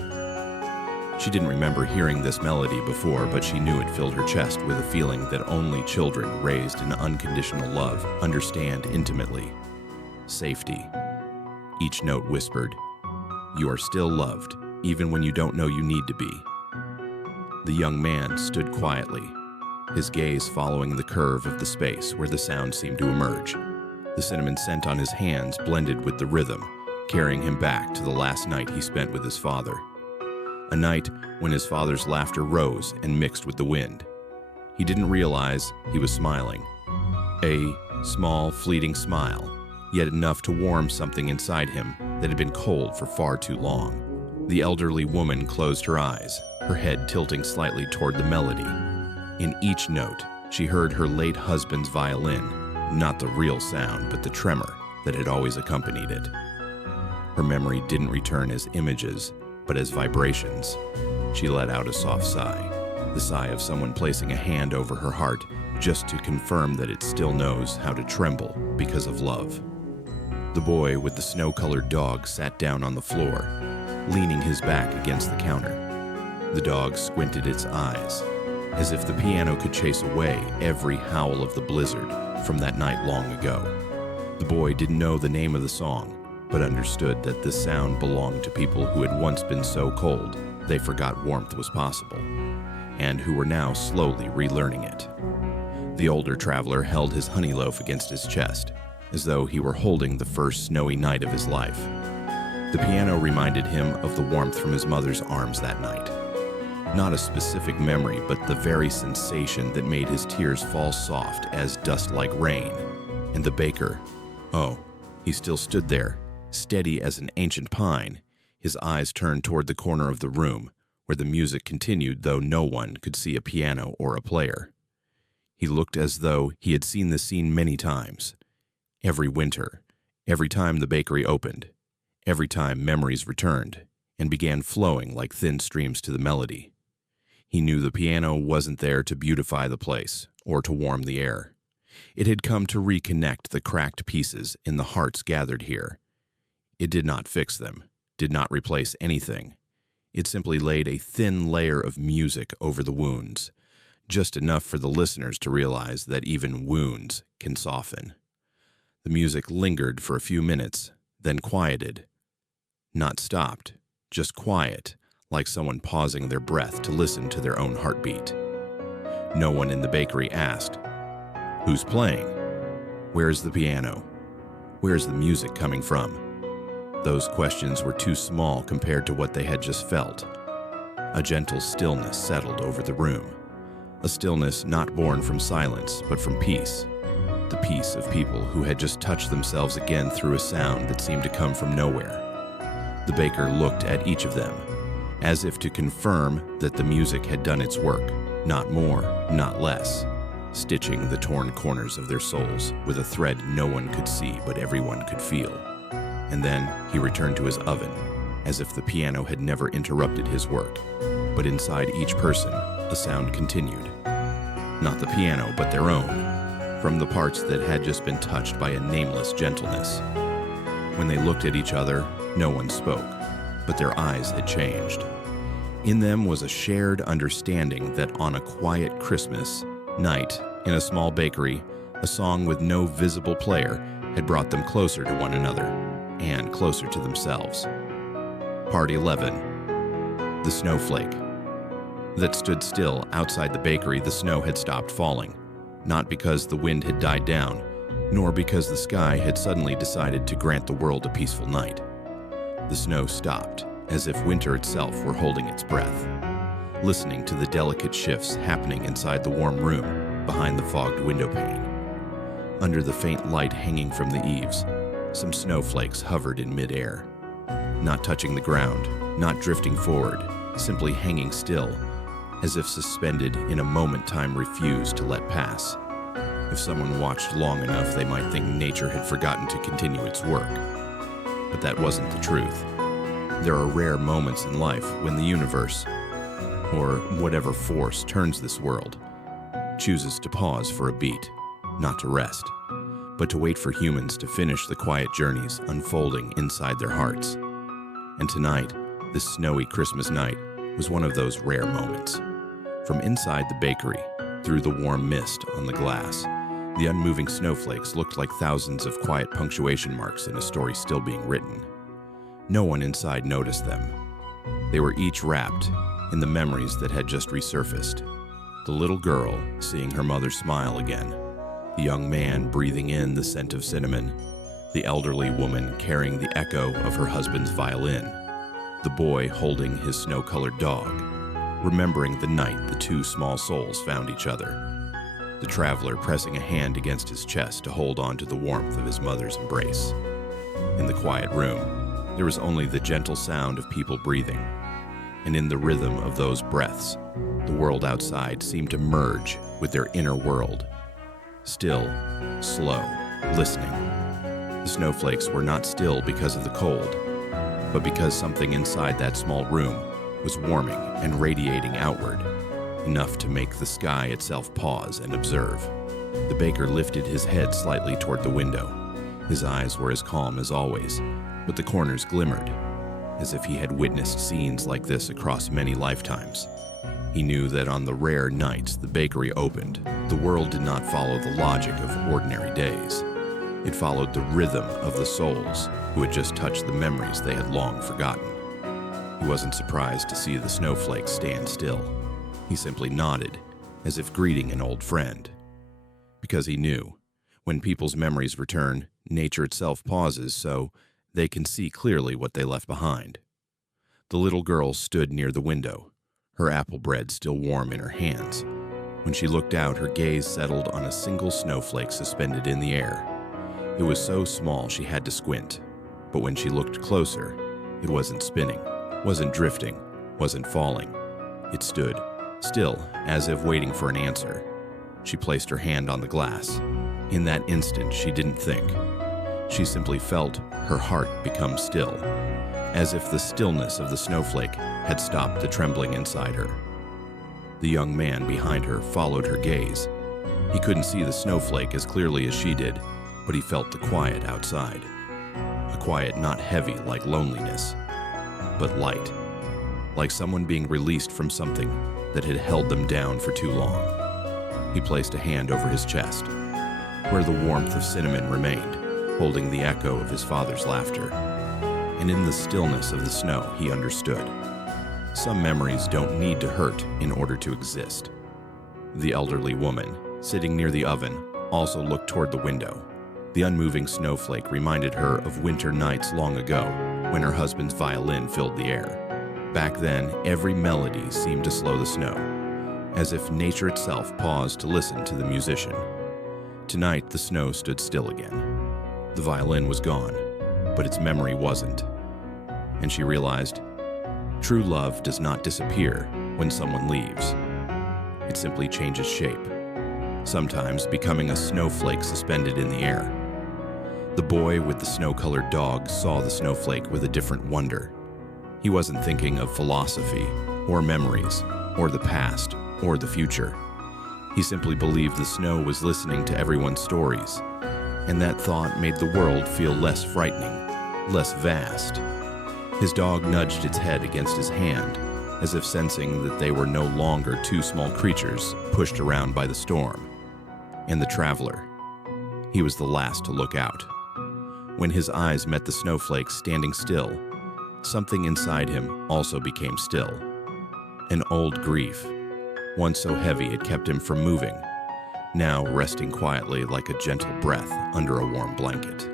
She didn't remember hearing this melody before, but she knew it filled her chest with a feeling that only children raised in unconditional love understand intimately. Safety. Each note whispered, "You are still loved, even when you don't know you need to be." The young man stood quietly, his gaze following the curve of the space where the sound seemed to emerge. The cinnamon scent on his hands blended with the rhythm, carrying him back to the last night he spent with his father. A night when his father's laughter rose and mixed with the wind. He didn't realize he was smiling. A small, fleeting smile, yet enough to warm something inside him that had been cold for far too long. The elderly woman closed her eyes, her head tilting slightly toward the melody. In each note, she heard her late husband's violin, not the real sound, but the tremor that had always accompanied it. Her memory didn't return as images, but as vibrations. She let out a soft sigh, the sigh of someone placing a hand over her heart just to confirm that it still knows how to tremble because of love. The boy with the snow-colored dog sat down on the floor, leaning his back against the counter. The dog squinted its eyes, as if the piano could chase away every howl of the blizzard from that night long ago. The boy didn't know the name of the song, but understood that this sound belonged to people who had once been so cold they forgot warmth was possible, and who were now slowly relearning it. The older traveler held his honey loaf against his chest, as though he were holding the first snowy night of his life. The piano reminded him of the warmth from his mother's arms that night. Not a specific memory, but the very sensation that made his tears fall soft as dust like rain. And the baker, oh, he still stood there, steady as an ancient pine, his eyes turned toward the corner of the room, where the music continued though no one could see a piano or a player. He looked as though he had seen this scene many times. Every winter, every time the bakery opened, every time memories returned and began flowing like thin streams to the melody. He knew the piano wasn't there to beautify the place or to warm the air. It had come to reconnect the cracked pieces in the hearts gathered here. It did not fix them, did not replace anything. It simply laid a thin layer of music over the wounds, just enough for the listeners to realize that even wounds can soften. The music lingered for a few minutes, then quieted. Not stopped, just quiet, like someone pausing their breath to listen to their own heartbeat. No one in the bakery asked, "Who's playing? Where's the piano? Where's the music coming from?" Those questions were too small compared to what they had just felt. A gentle stillness settled over the room. A stillness not born from silence, but from peace. The peace of people who had just touched themselves again through a sound that seemed to come from nowhere. The baker looked at each of them, as if to confirm that the music had done its work, not more, not less, stitching the torn corners of their souls with a thread no one could see but everyone could feel. And then he returned to his oven, as if the piano had never interrupted his work. But inside each person, a sound continued. Not the piano, but their own, from the parts that had just been touched by a nameless gentleness. When they looked at each other, no one spoke, but their eyes had changed. In them was a shared understanding that on a quiet Christmas night in a small bakery, a song with no visible player had brought them closer to one another and closer to themselves. Part 11. The Snowflake. That stood still outside the bakery, the snow had stopped falling, not because the wind had died down, nor because the sky had suddenly decided to grant the world a peaceful night. The snow stopped, as if winter itself were holding its breath, listening to the delicate shifts happening inside the warm room behind the fogged window pane. Under the faint light hanging from the eaves, some snowflakes hovered in midair, not touching the ground, not drifting forward, simply hanging still, as if suspended in a moment time refused to let pass. If someone watched long enough, they might think nature had forgotten to continue its work. But that wasn't the truth. There are rare moments in life when the universe, or whatever force turns this world, chooses to pause for a beat, not to rest, but to wait for humans to finish the quiet journeys unfolding inside their hearts. And tonight, this snowy Christmas night, was one of those rare moments. From inside the bakery, through the warm mist on the glass, the unmoving snowflakes looked like thousands of quiet punctuation marks in a story still being written. No one inside noticed them. They were each wrapped in the memories that had just resurfaced. The little girl seeing her mother smile again, the young man breathing in the scent of cinnamon, the elderly woman carrying the echo of her husband's violin, the boy holding his snow-colored dog, remembering the night the two small souls found each other, the traveler pressing a hand against his chest to hold on to the warmth of his mother's embrace. In the quiet room, there was only the gentle sound of people breathing, and in the rhythm of those breaths, the world outside seemed to merge with their inner world. Still, slow, listening. The snowflakes were not still because of the cold, but because something inside that small room was warming and radiating outward, enough to make the sky itself pause and observe. The baker lifted his head slightly toward the window. His eyes were as calm as always, but the corners glimmered, as if he had witnessed scenes like this across many lifetimes. He knew that on the rare nights the bakery opened, the world did not follow the logic of ordinary days. It followed the rhythm of the souls who had just touched the memories they had long forgotten. He wasn't surprised to see the snowflakes stand still. He simply nodded, as if greeting an old friend. Because he knew, when people's memories return, nature itself pauses so they can see clearly what they left behind. The little girl stood near the window, her apple bread still warm in her hands. When she looked out, her gaze settled on a single snowflake suspended in the air. It was so small she had to squint, but when she looked closer, it wasn't spinning, wasn't drifting, wasn't falling. It stood, still, as if waiting for an answer. She placed her hand on the glass. In that instant, she didn't think. She simply felt her heart become still, as if the stillness of the snowflake had stopped the trembling inside her. The young man behind her followed her gaze. He couldn't see the snowflake as clearly as she did, but he felt the quiet outside. A quiet not heavy like loneliness, but light. like someone being released from something that had held them down for too long. He placed a hand over his chest, where the warmth of cinnamon remained, holding the echo of his father's laughter. And in the stillness of the snow, he understood. Some memories don't need to hurt in order to exist. The elderly woman, sitting near the oven, also looked toward the window. The unmoving snowflake reminded her of winter nights long ago, when her husband's violin filled the air. Back then, every melody seemed to slow the snow, as if nature itself paused to listen to the musician. Tonight, the snow stood still again. The violin was gone, but its memory wasn't. And she realized, true love does not disappear when someone leaves. It simply changes shape, sometimes becoming a snowflake suspended in the air. The boy with the snow-colored dog saw the snowflake with a different wonder. He wasn't thinking of philosophy, or memories, or the past, or the future. He simply believed the snow was listening to everyone's stories, and that thought made the world feel less frightening, less vast. His dog nudged its head against his hand, as if sensing that they were no longer two small creatures pushed around by the storm. And the traveler, he was the last to look out. When his eyes met the snowflakes standing still, something inside him also became still. An old grief, once so heavy it kept him from moving, now resting quietly like a gentle breath under a warm blanket.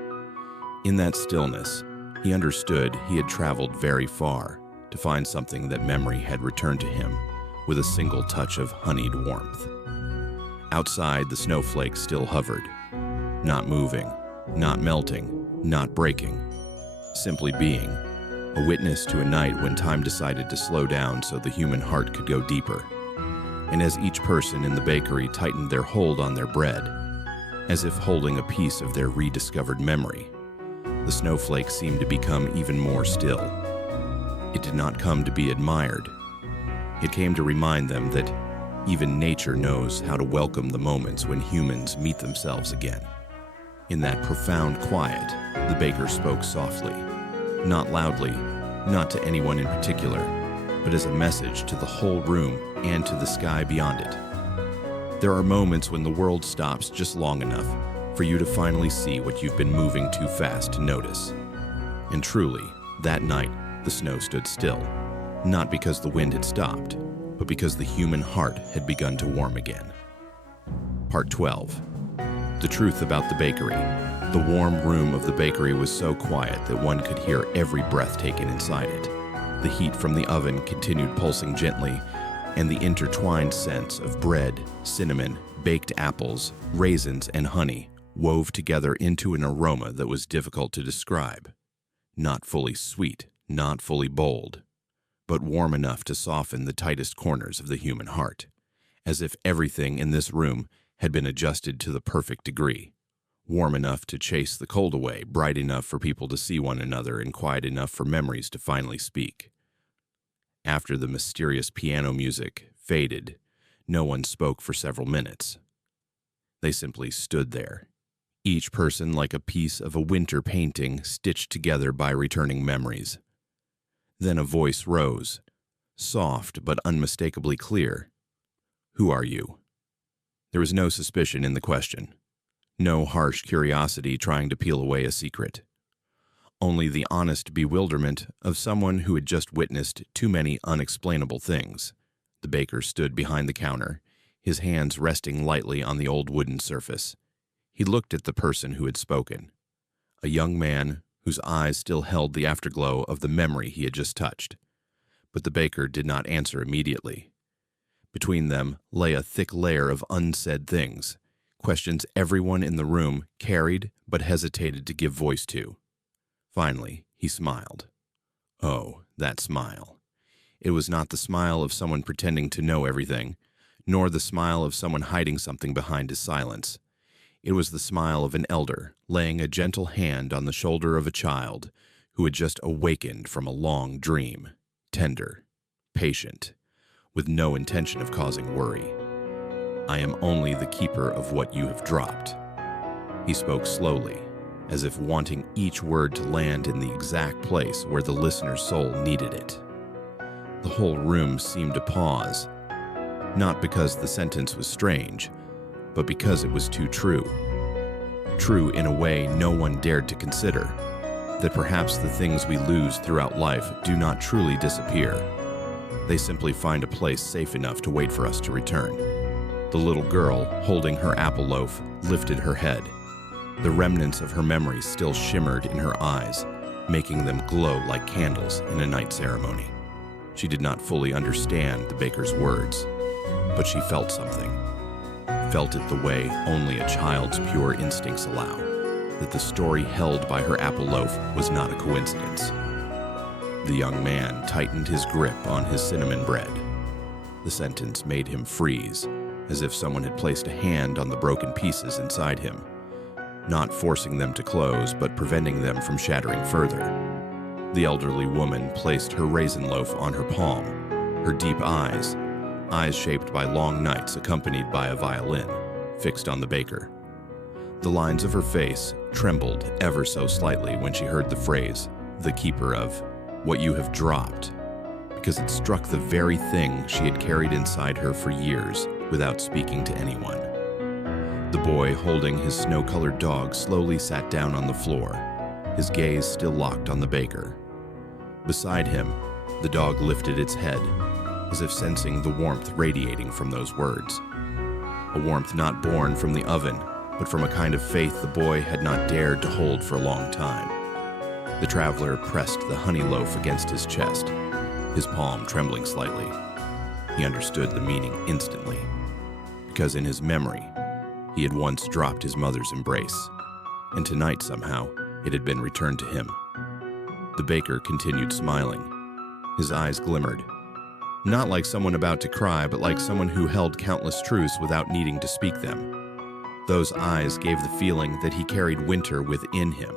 In that stillness, he understood he had traveled very far to find something that memory had returned to him with a single touch of honeyed warmth. Outside, the snowflakes still hovered, not moving, not melting, not breaking, simply being, a witness to a night when time decided to slow down so the human heart could go deeper. And as each person in the bakery tightened their hold on their bread, as if holding a piece of their rediscovered memory, the snowflake seemed to become even more still. It did not come to be admired. It came to remind them that even nature knows how to welcome the moments when humans meet themselves again. In that profound quiet, the baker spoke softly, not loudly, not to anyone in particular, but as a message to the whole room and to the sky beyond it. There are moments when the world stops just long enough for you to finally see what you've been moving too fast to notice. And truly, that night, the snow stood still, not because the wind had stopped, but because the human heart had begun to warm again. Part 12. The truth about the bakery. The warm room of the bakery was so quiet that one could hear every breath taken inside it. The heat from the oven continued pulsing gently, and the intertwined scents of bread, cinnamon, baked apples, raisins, and honey wove together into an aroma that was difficult to describe. Not fully sweet, not fully bold, but warm enough to soften the tightest corners of the human heart, as if everything in this room had been adjusted to the perfect degree. Warm enough to chase the cold away, bright enough for people to see one another, and quiet enough for memories to finally speak. After the mysterious piano music faded, no one spoke for several minutes. They simply stood there, each person like a piece of a winter painting stitched together by returning memories. Then a voice rose, soft but unmistakably clear. "Who are you?" There was no suspicion in the question, no harsh curiosity trying to peel away a secret. Only the honest bewilderment of someone who had just witnessed too many unexplainable things. The baker stood behind the counter, his hands resting lightly on the old wooden surface. He looked at the person who had spoken, a young man whose eyes still held the afterglow of the memory he had just touched. But the baker did not answer immediately. Between them lay a thick layer of unsaid things, questions everyone in the room carried but hesitated to give voice to. Finally, he smiled. Oh, that smile. It was not the smile of someone pretending to know everything, nor the smile of someone hiding something behind his silence. It was the smile of an elder laying a gentle hand on the shoulder of a child who had just awakened from a long dream, tender, patient, with no intention of causing worry. "I am only the keeper of what you have dropped." He spoke slowly, as if wanting each word to land in the exact place where the listener's soul needed it. The whole room seemed to pause, not because the sentence was strange, but because it was too true. True in a way no one dared to consider, that perhaps the things we lose throughout life do not truly disappear. They simply find a place safe enough to wait for us to return. The little girl, holding her apple loaf, lifted her head. The remnants of her memory still shimmered in her eyes, making them glow like candles in a night ceremony. She did not fully understand the baker's words, but she felt something. Felt it the way only a child's pure instincts allow, that the story held by her apple loaf was not a coincidence. The young man tightened his grip on his cinnamon bread. The sentence made him freeze, as if someone had placed a hand on the broken pieces inside him, not forcing them to close, but preventing them from shattering further. The elderly woman placed her raisin loaf on her palm, her deep eyes shaped by long nights accompanied by a violin, fixed on the baker. The lines of her face trembled ever so slightly when she heard the phrase, "the keeper of what you have dropped," because it struck the very thing she had carried inside her for years without speaking to anyone. The boy holding his snow-colored dog slowly sat down on the floor, his gaze still locked on the baker. Beside him, the dog lifted its head, as if sensing the warmth radiating from those words. A warmth not born from the oven, but from a kind of faith the boy had not dared to hold for a long time. The traveler pressed the honey loaf against his chest, his palm trembling slightly. He understood the meaning instantly, because in his memory, he had once dropped his mother's embrace, and tonight somehow it had been returned to him. The baker continued smiling. His eyes glimmered, not like someone about to cry, but like someone who held countless truths without needing to speak them. Those eyes gave the feeling that he carried winter within him.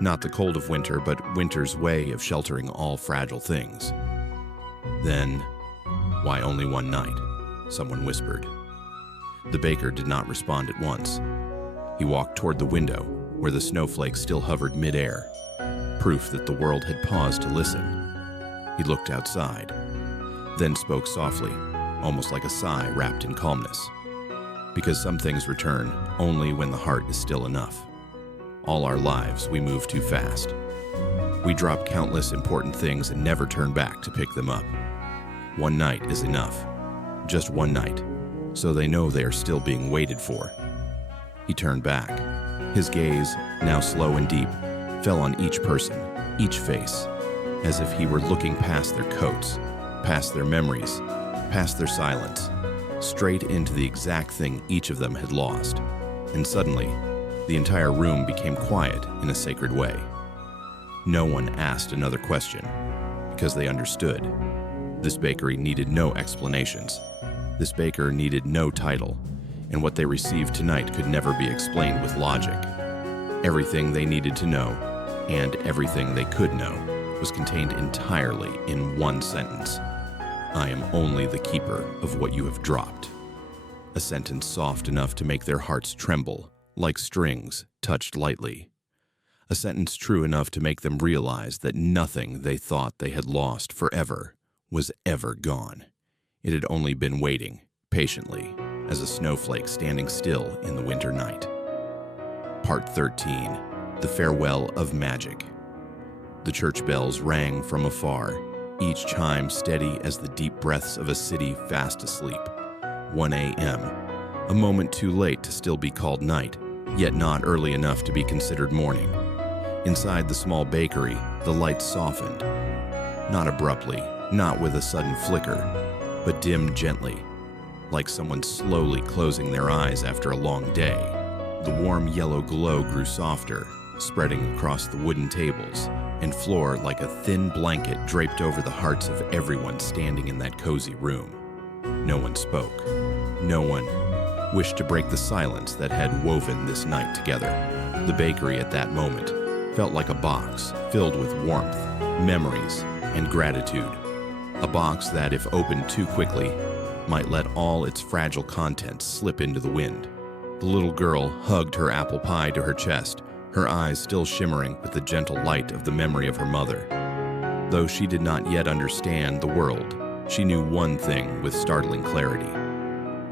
Not the cold of winter, but winter's way of sheltering all fragile things. Then, "Why only one night?" someone whispered. The baker did not respond at once. He walked toward the window, where the snowflakes still hovered mid-air, proof that the world had paused to listen. He looked outside, then spoke softly, almost like a sigh wrapped in calmness. Because some things return only when the heart is still enough. All our lives, we move too fast. We drop countless important things and never turn back to pick them up. One night is enough. Just one night, so they know they are still being waited for. He turned back. His gaze, now slow and deep, fell on each person, each face, as if he were looking past their coats, past their memories, past their silence, straight into the exact thing each of them had lost. And suddenly, the entire room became quiet in a sacred way. No one asked another question, because they understood. This bakery needed no explanations. This baker needed no title, and what they received tonight could never be explained with logic. Everything they needed to know, and everything they could know, was contained entirely in one sentence. "I am only the keeper of what you have dropped." A sentence soft enough to make their hearts tremble, like strings touched lightly. A sentence true enough to make them realize that nothing they thought they had lost forever was ever gone. It had only been waiting, patiently, as a snowflake standing still in the winter night. Part 13. The Farewell of Magic. The church bells rang from afar, each chime steady as the deep breaths of a city fast asleep. 1 a.m., a moment too late to still be called night, yet not early enough to be considered morning. Inside the small bakery, the lights softened. Not abruptly, not with a sudden flicker, but dimmed gently, like someone slowly closing their eyes after a long day. The warm yellow glow grew softer, spreading across the wooden tables and floor like a thin blanket draped over the hearts of everyone standing in that cozy room. No one spoke. No one wished to break the silence that had woven this night together. The bakery at that moment felt like a box filled with warmth, memories, and gratitude. A box that, if opened too quickly, might let all its fragile contents slip into the wind. The little girl hugged her apple pie to her chest, her eyes still shimmering with the gentle light of the memory of her mother. Though she did not yet understand the world, she knew one thing with startling clarity.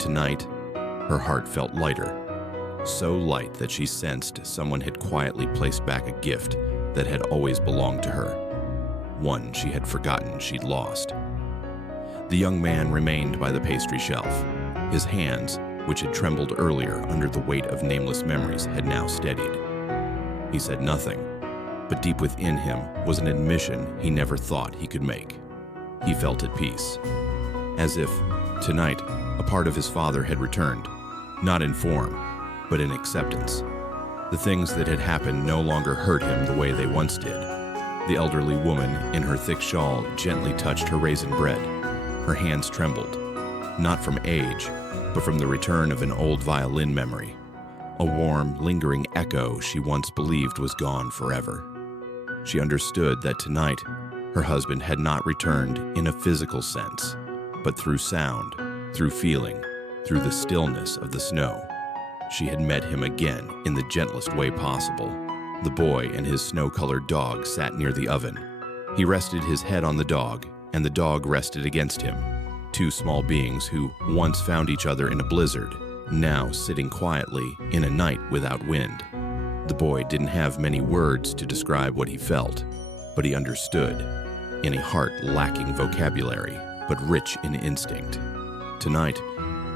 Tonight, her heart felt lighter, so light that she sensed someone had quietly placed back a gift that had always belonged to her, one she had forgotten she'd lost. The young man remained by the pastry shelf. His hands, which had trembled earlier under the weight of nameless memories, had now steadied. He said nothing, but deep within him was an admission he never thought he could make. He felt at peace, as if, tonight, a part of his father had returned, not in form, but in acceptance. The things that had happened no longer hurt him the way they once did. The elderly woman in her thick shawl gently touched her raisin bread. Her hands trembled, not from age, but from the return of an old violin memory, a warm, lingering echo she once believed was gone forever. She understood that tonight, her husband had not returned in a physical sense, but through sound, through feeling, through the stillness of the snow. She had met him again in the gentlest way possible. The boy and his snow-colored dog sat near the oven. He rested his head on the dog, and the dog rested against him. Two small beings who once found each other in a blizzard, now sitting quietly in a night without wind. The boy didn't have many words to describe what he felt, but he understood, in a heart lacking vocabulary, but rich in instinct. Tonight,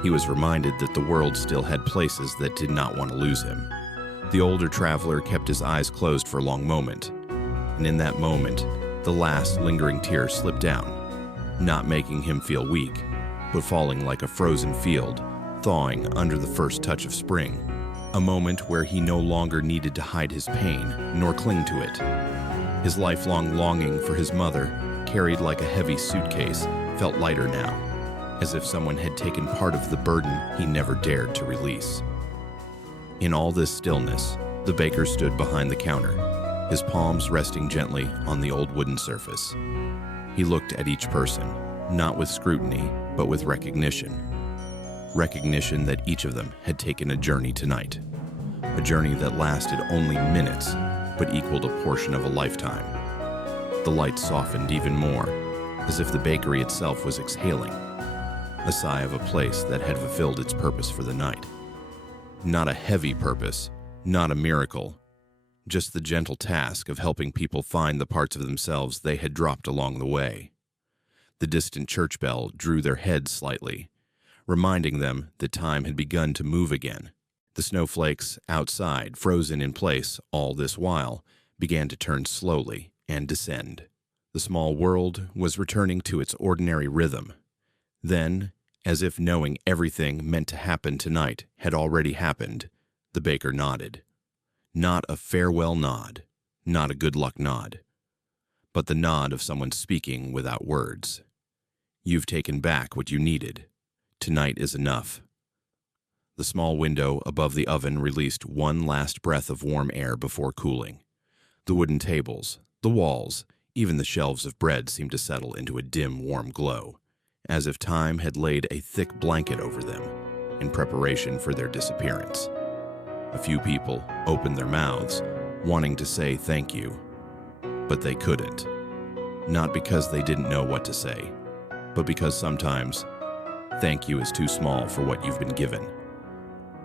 he was reminded that the world still had places that did not want to lose him. The older traveler kept his eyes closed for a long moment, and in that moment, the last lingering tear slipped down, not making him feel weak, but falling like a frozen field, thawing under the first touch of spring. A moment where he no longer needed to hide his pain, nor cling to it. His lifelong longing for his mother, carried like a heavy suitcase, felt lighter now, as if someone had taken part of the burden he never dared to release. In all this stillness, the baker stood behind the counter, his palms resting gently on the old wooden surface. He looked at each person, not with scrutiny, but with recognition. Recognition that each of them had taken a journey tonight. A journey that lasted only minutes, but equaled a portion of a lifetime. The light softened even more, as if the bakery itself was exhaling, a sigh of a place that had fulfilled its purpose for the night. Not a heavy purpose, not a miracle, just the gentle task of helping people find the parts of themselves they had dropped along the way. The distant church bell drew their heads slightly, reminding them that time had begun to move again. The snowflakes outside, frozen in place all this while, began to turn slowly and descend. The small world was returning to its ordinary rhythm. Then, as if knowing everything meant to happen tonight had already happened, the baker nodded. Not a farewell nod, not a good luck nod, but the nod of someone speaking without words. You've taken back what you needed. Tonight is enough. The small window above the oven released one last breath of warm air before cooling. The wooden tables, the walls, even the shelves of bread seemed to settle into a dim, warm glow, as if time had laid a thick blanket over them in preparation for their disappearance. A few people opened their mouths, wanting to say thank you, but they couldn't. Not because they didn't know what to say, but because sometimes thank you is too small for what you've been given.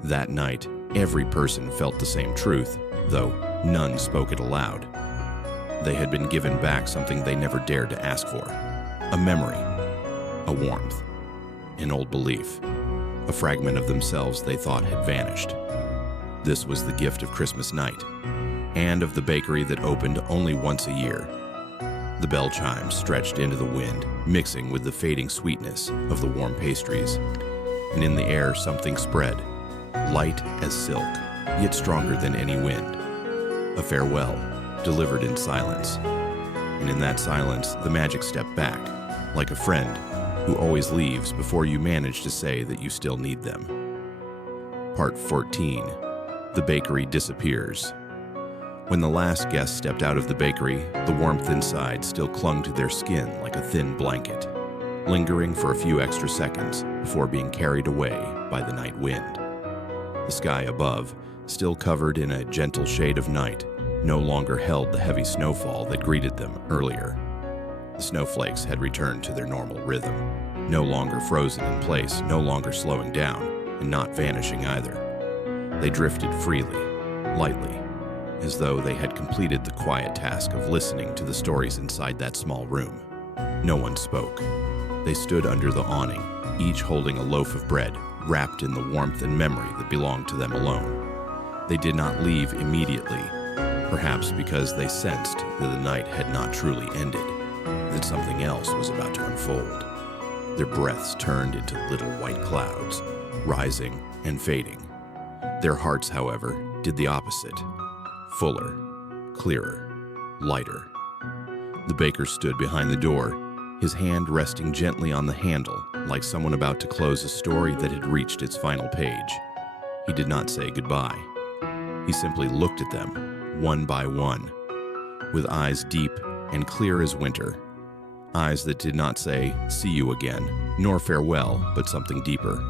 That night, every person felt the same truth, though none spoke it aloud. They had been given back something they never dared to ask for. A memory, a warmth, an old belief, a fragment of themselves they thought had vanished. This was the gift of Christmas night, and of the bakery that opened only once a year. The bell chimes stretched into the wind, mixing with the fading sweetness of the warm pastries, and in the air something spread, light as silk, yet stronger than any wind. A farewell, delivered in silence. And in that silence, the magic stepped back, like a friend who always leaves before you manage to say that you still need them. Part 14. The bakery disappears. When the last guest stepped out of the bakery, the warmth inside still clung to their skin like a thin blanket, lingering for a few extra seconds before being carried away by the night wind. The sky above, still covered in a gentle shade of night, no longer held the heavy snowfall that greeted them earlier. The snowflakes had returned to their normal rhythm, no longer frozen in place, no longer slowing down, and not vanishing either. They drifted freely, lightly, as though they had completed the quiet task of listening to the stories inside that small room. No one spoke. They stood under the awning, each holding a loaf of bread, wrapped in the warmth and memory that belonged to them alone. They did not leave immediately, perhaps because they sensed that the night had not truly ended, that something else was about to unfold. Their breaths turned into little white clouds, rising and fading. Their hearts, however, did the opposite. Fuller, clearer, lighter. The baker stood behind the door, his hand resting gently on the handle, like someone about to close a story that had reached its final page. He did not say goodbye. He simply looked at them, one by one, with eyes deep and clear as winter. Eyes that did not say, "See you again," nor farewell, but something deeper.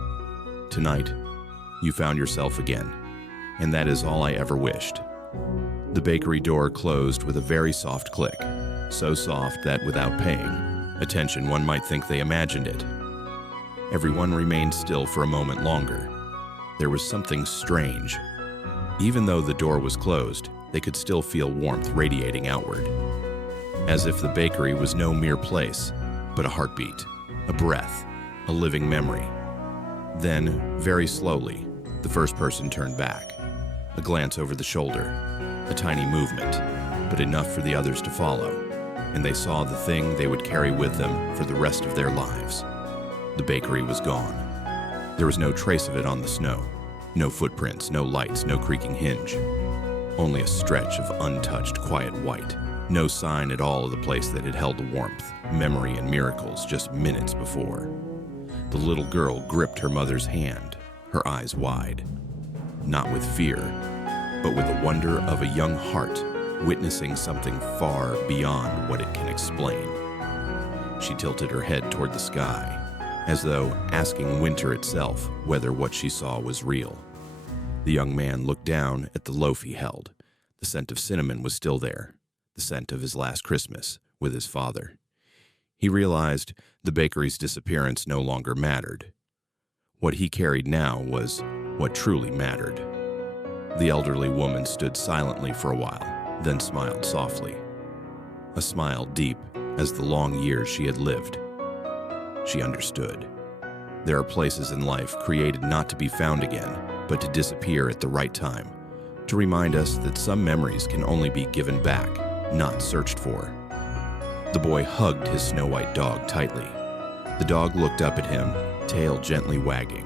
"Tonight, you found yourself again, and that is all I ever wished." The bakery door closed with a very soft click, so soft that without paying attention, one might think they imagined it. Everyone remained still for a moment longer. There was something strange. Even though the door was closed, they could still feel warmth radiating outward, as if the bakery was no mere place, but a heartbeat, a breath, a living memory. Then, very slowly, the first person turned back. A glance over the shoulder, a tiny movement, but enough for the others to follow, and they saw the thing they would carry with them for the rest of their lives. The bakery was gone. There was no trace of it on the snow. No footprints, no lights, no creaking hinge. Only a stretch of untouched, quiet white. No sign at all of the place that had held the warmth, memory, and miracles just minutes before. The little girl gripped her mother's hand, her eyes wide. Not with fear, but with the wonder of a young heart witnessing something far beyond what it can explain. She tilted her head toward the sky, as though asking winter itself whether what she saw was real. The young man looked down at the loaf he held. The scent of cinnamon was still there, the scent of his last Christmas with his father. He realized the bakery's disappearance no longer mattered. What he carried now was what truly mattered. The elderly woman stood silently for a while, then smiled softly. A smile deep as the long years she had lived. She understood. There are places in life created not to be found again, but to disappear at the right time, to remind us that some memories can only be given back, not searched for. The boy hugged his snow-white dog tightly. The dog looked up at him, tail gently wagging.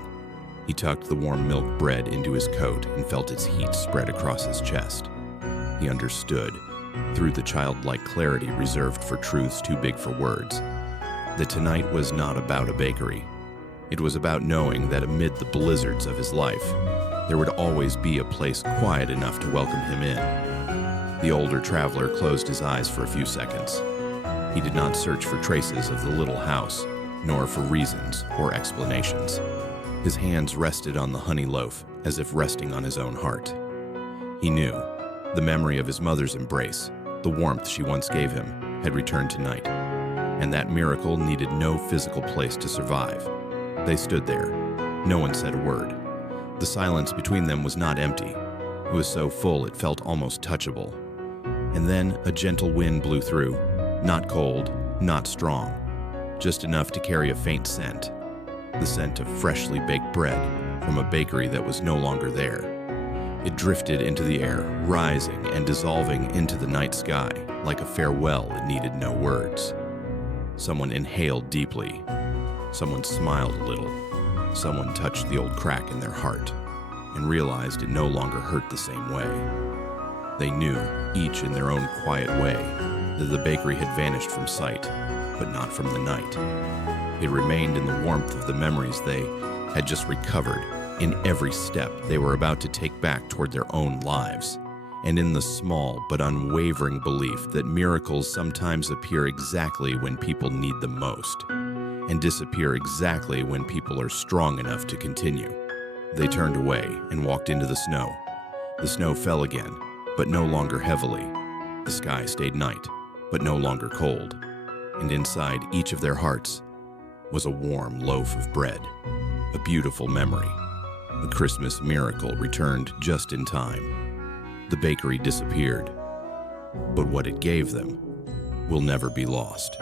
He tucked the warm milk bread into his coat and felt its heat spread across his chest. He understood, through the childlike clarity reserved for truths too big for words, that tonight was not about a bakery. It was about knowing that amid the blizzards of his life, there would always be a place quiet enough to welcome him in. The older traveler closed his eyes for a few seconds. He did not search for traces of the little house, nor for reasons or explanations. His hands rested on the honey loaf, as if resting on his own heart. He knew the memory of his mother's embrace, the warmth she once gave him, had returned tonight, and that miracle needed no physical place to survive. They stood there. No one said a word. The silence between them was not empty. It was so full it felt almost touchable. And then a gentle wind blew through, not cold, not strong, just enough to carry a faint scent. The scent of freshly baked bread from a bakery that was no longer there. It drifted into the air, rising and dissolving into the night sky like a farewell that needed no words. Someone inhaled deeply. Someone smiled a little. Someone touched the old crack in their heart and realized it no longer hurt the same way. They knew, each in their own quiet way, that the bakery had vanished from sight, but not from the night. It remained in the warmth of the memories they had just recovered, in every step they were about to take back toward their own lives, and in the small but unwavering belief that miracles sometimes appear exactly when people need them most, and disappear exactly when people are strong enough to continue. They turned away and walked into the snow. The snow fell again, but no longer heavily. The sky stayed night, but no longer cold. and inside each of their hearts was a warm loaf of bread, a beautiful memory. A Christmas miracle returned just in time. The bakery disappeared, but what it gave them will never be lost.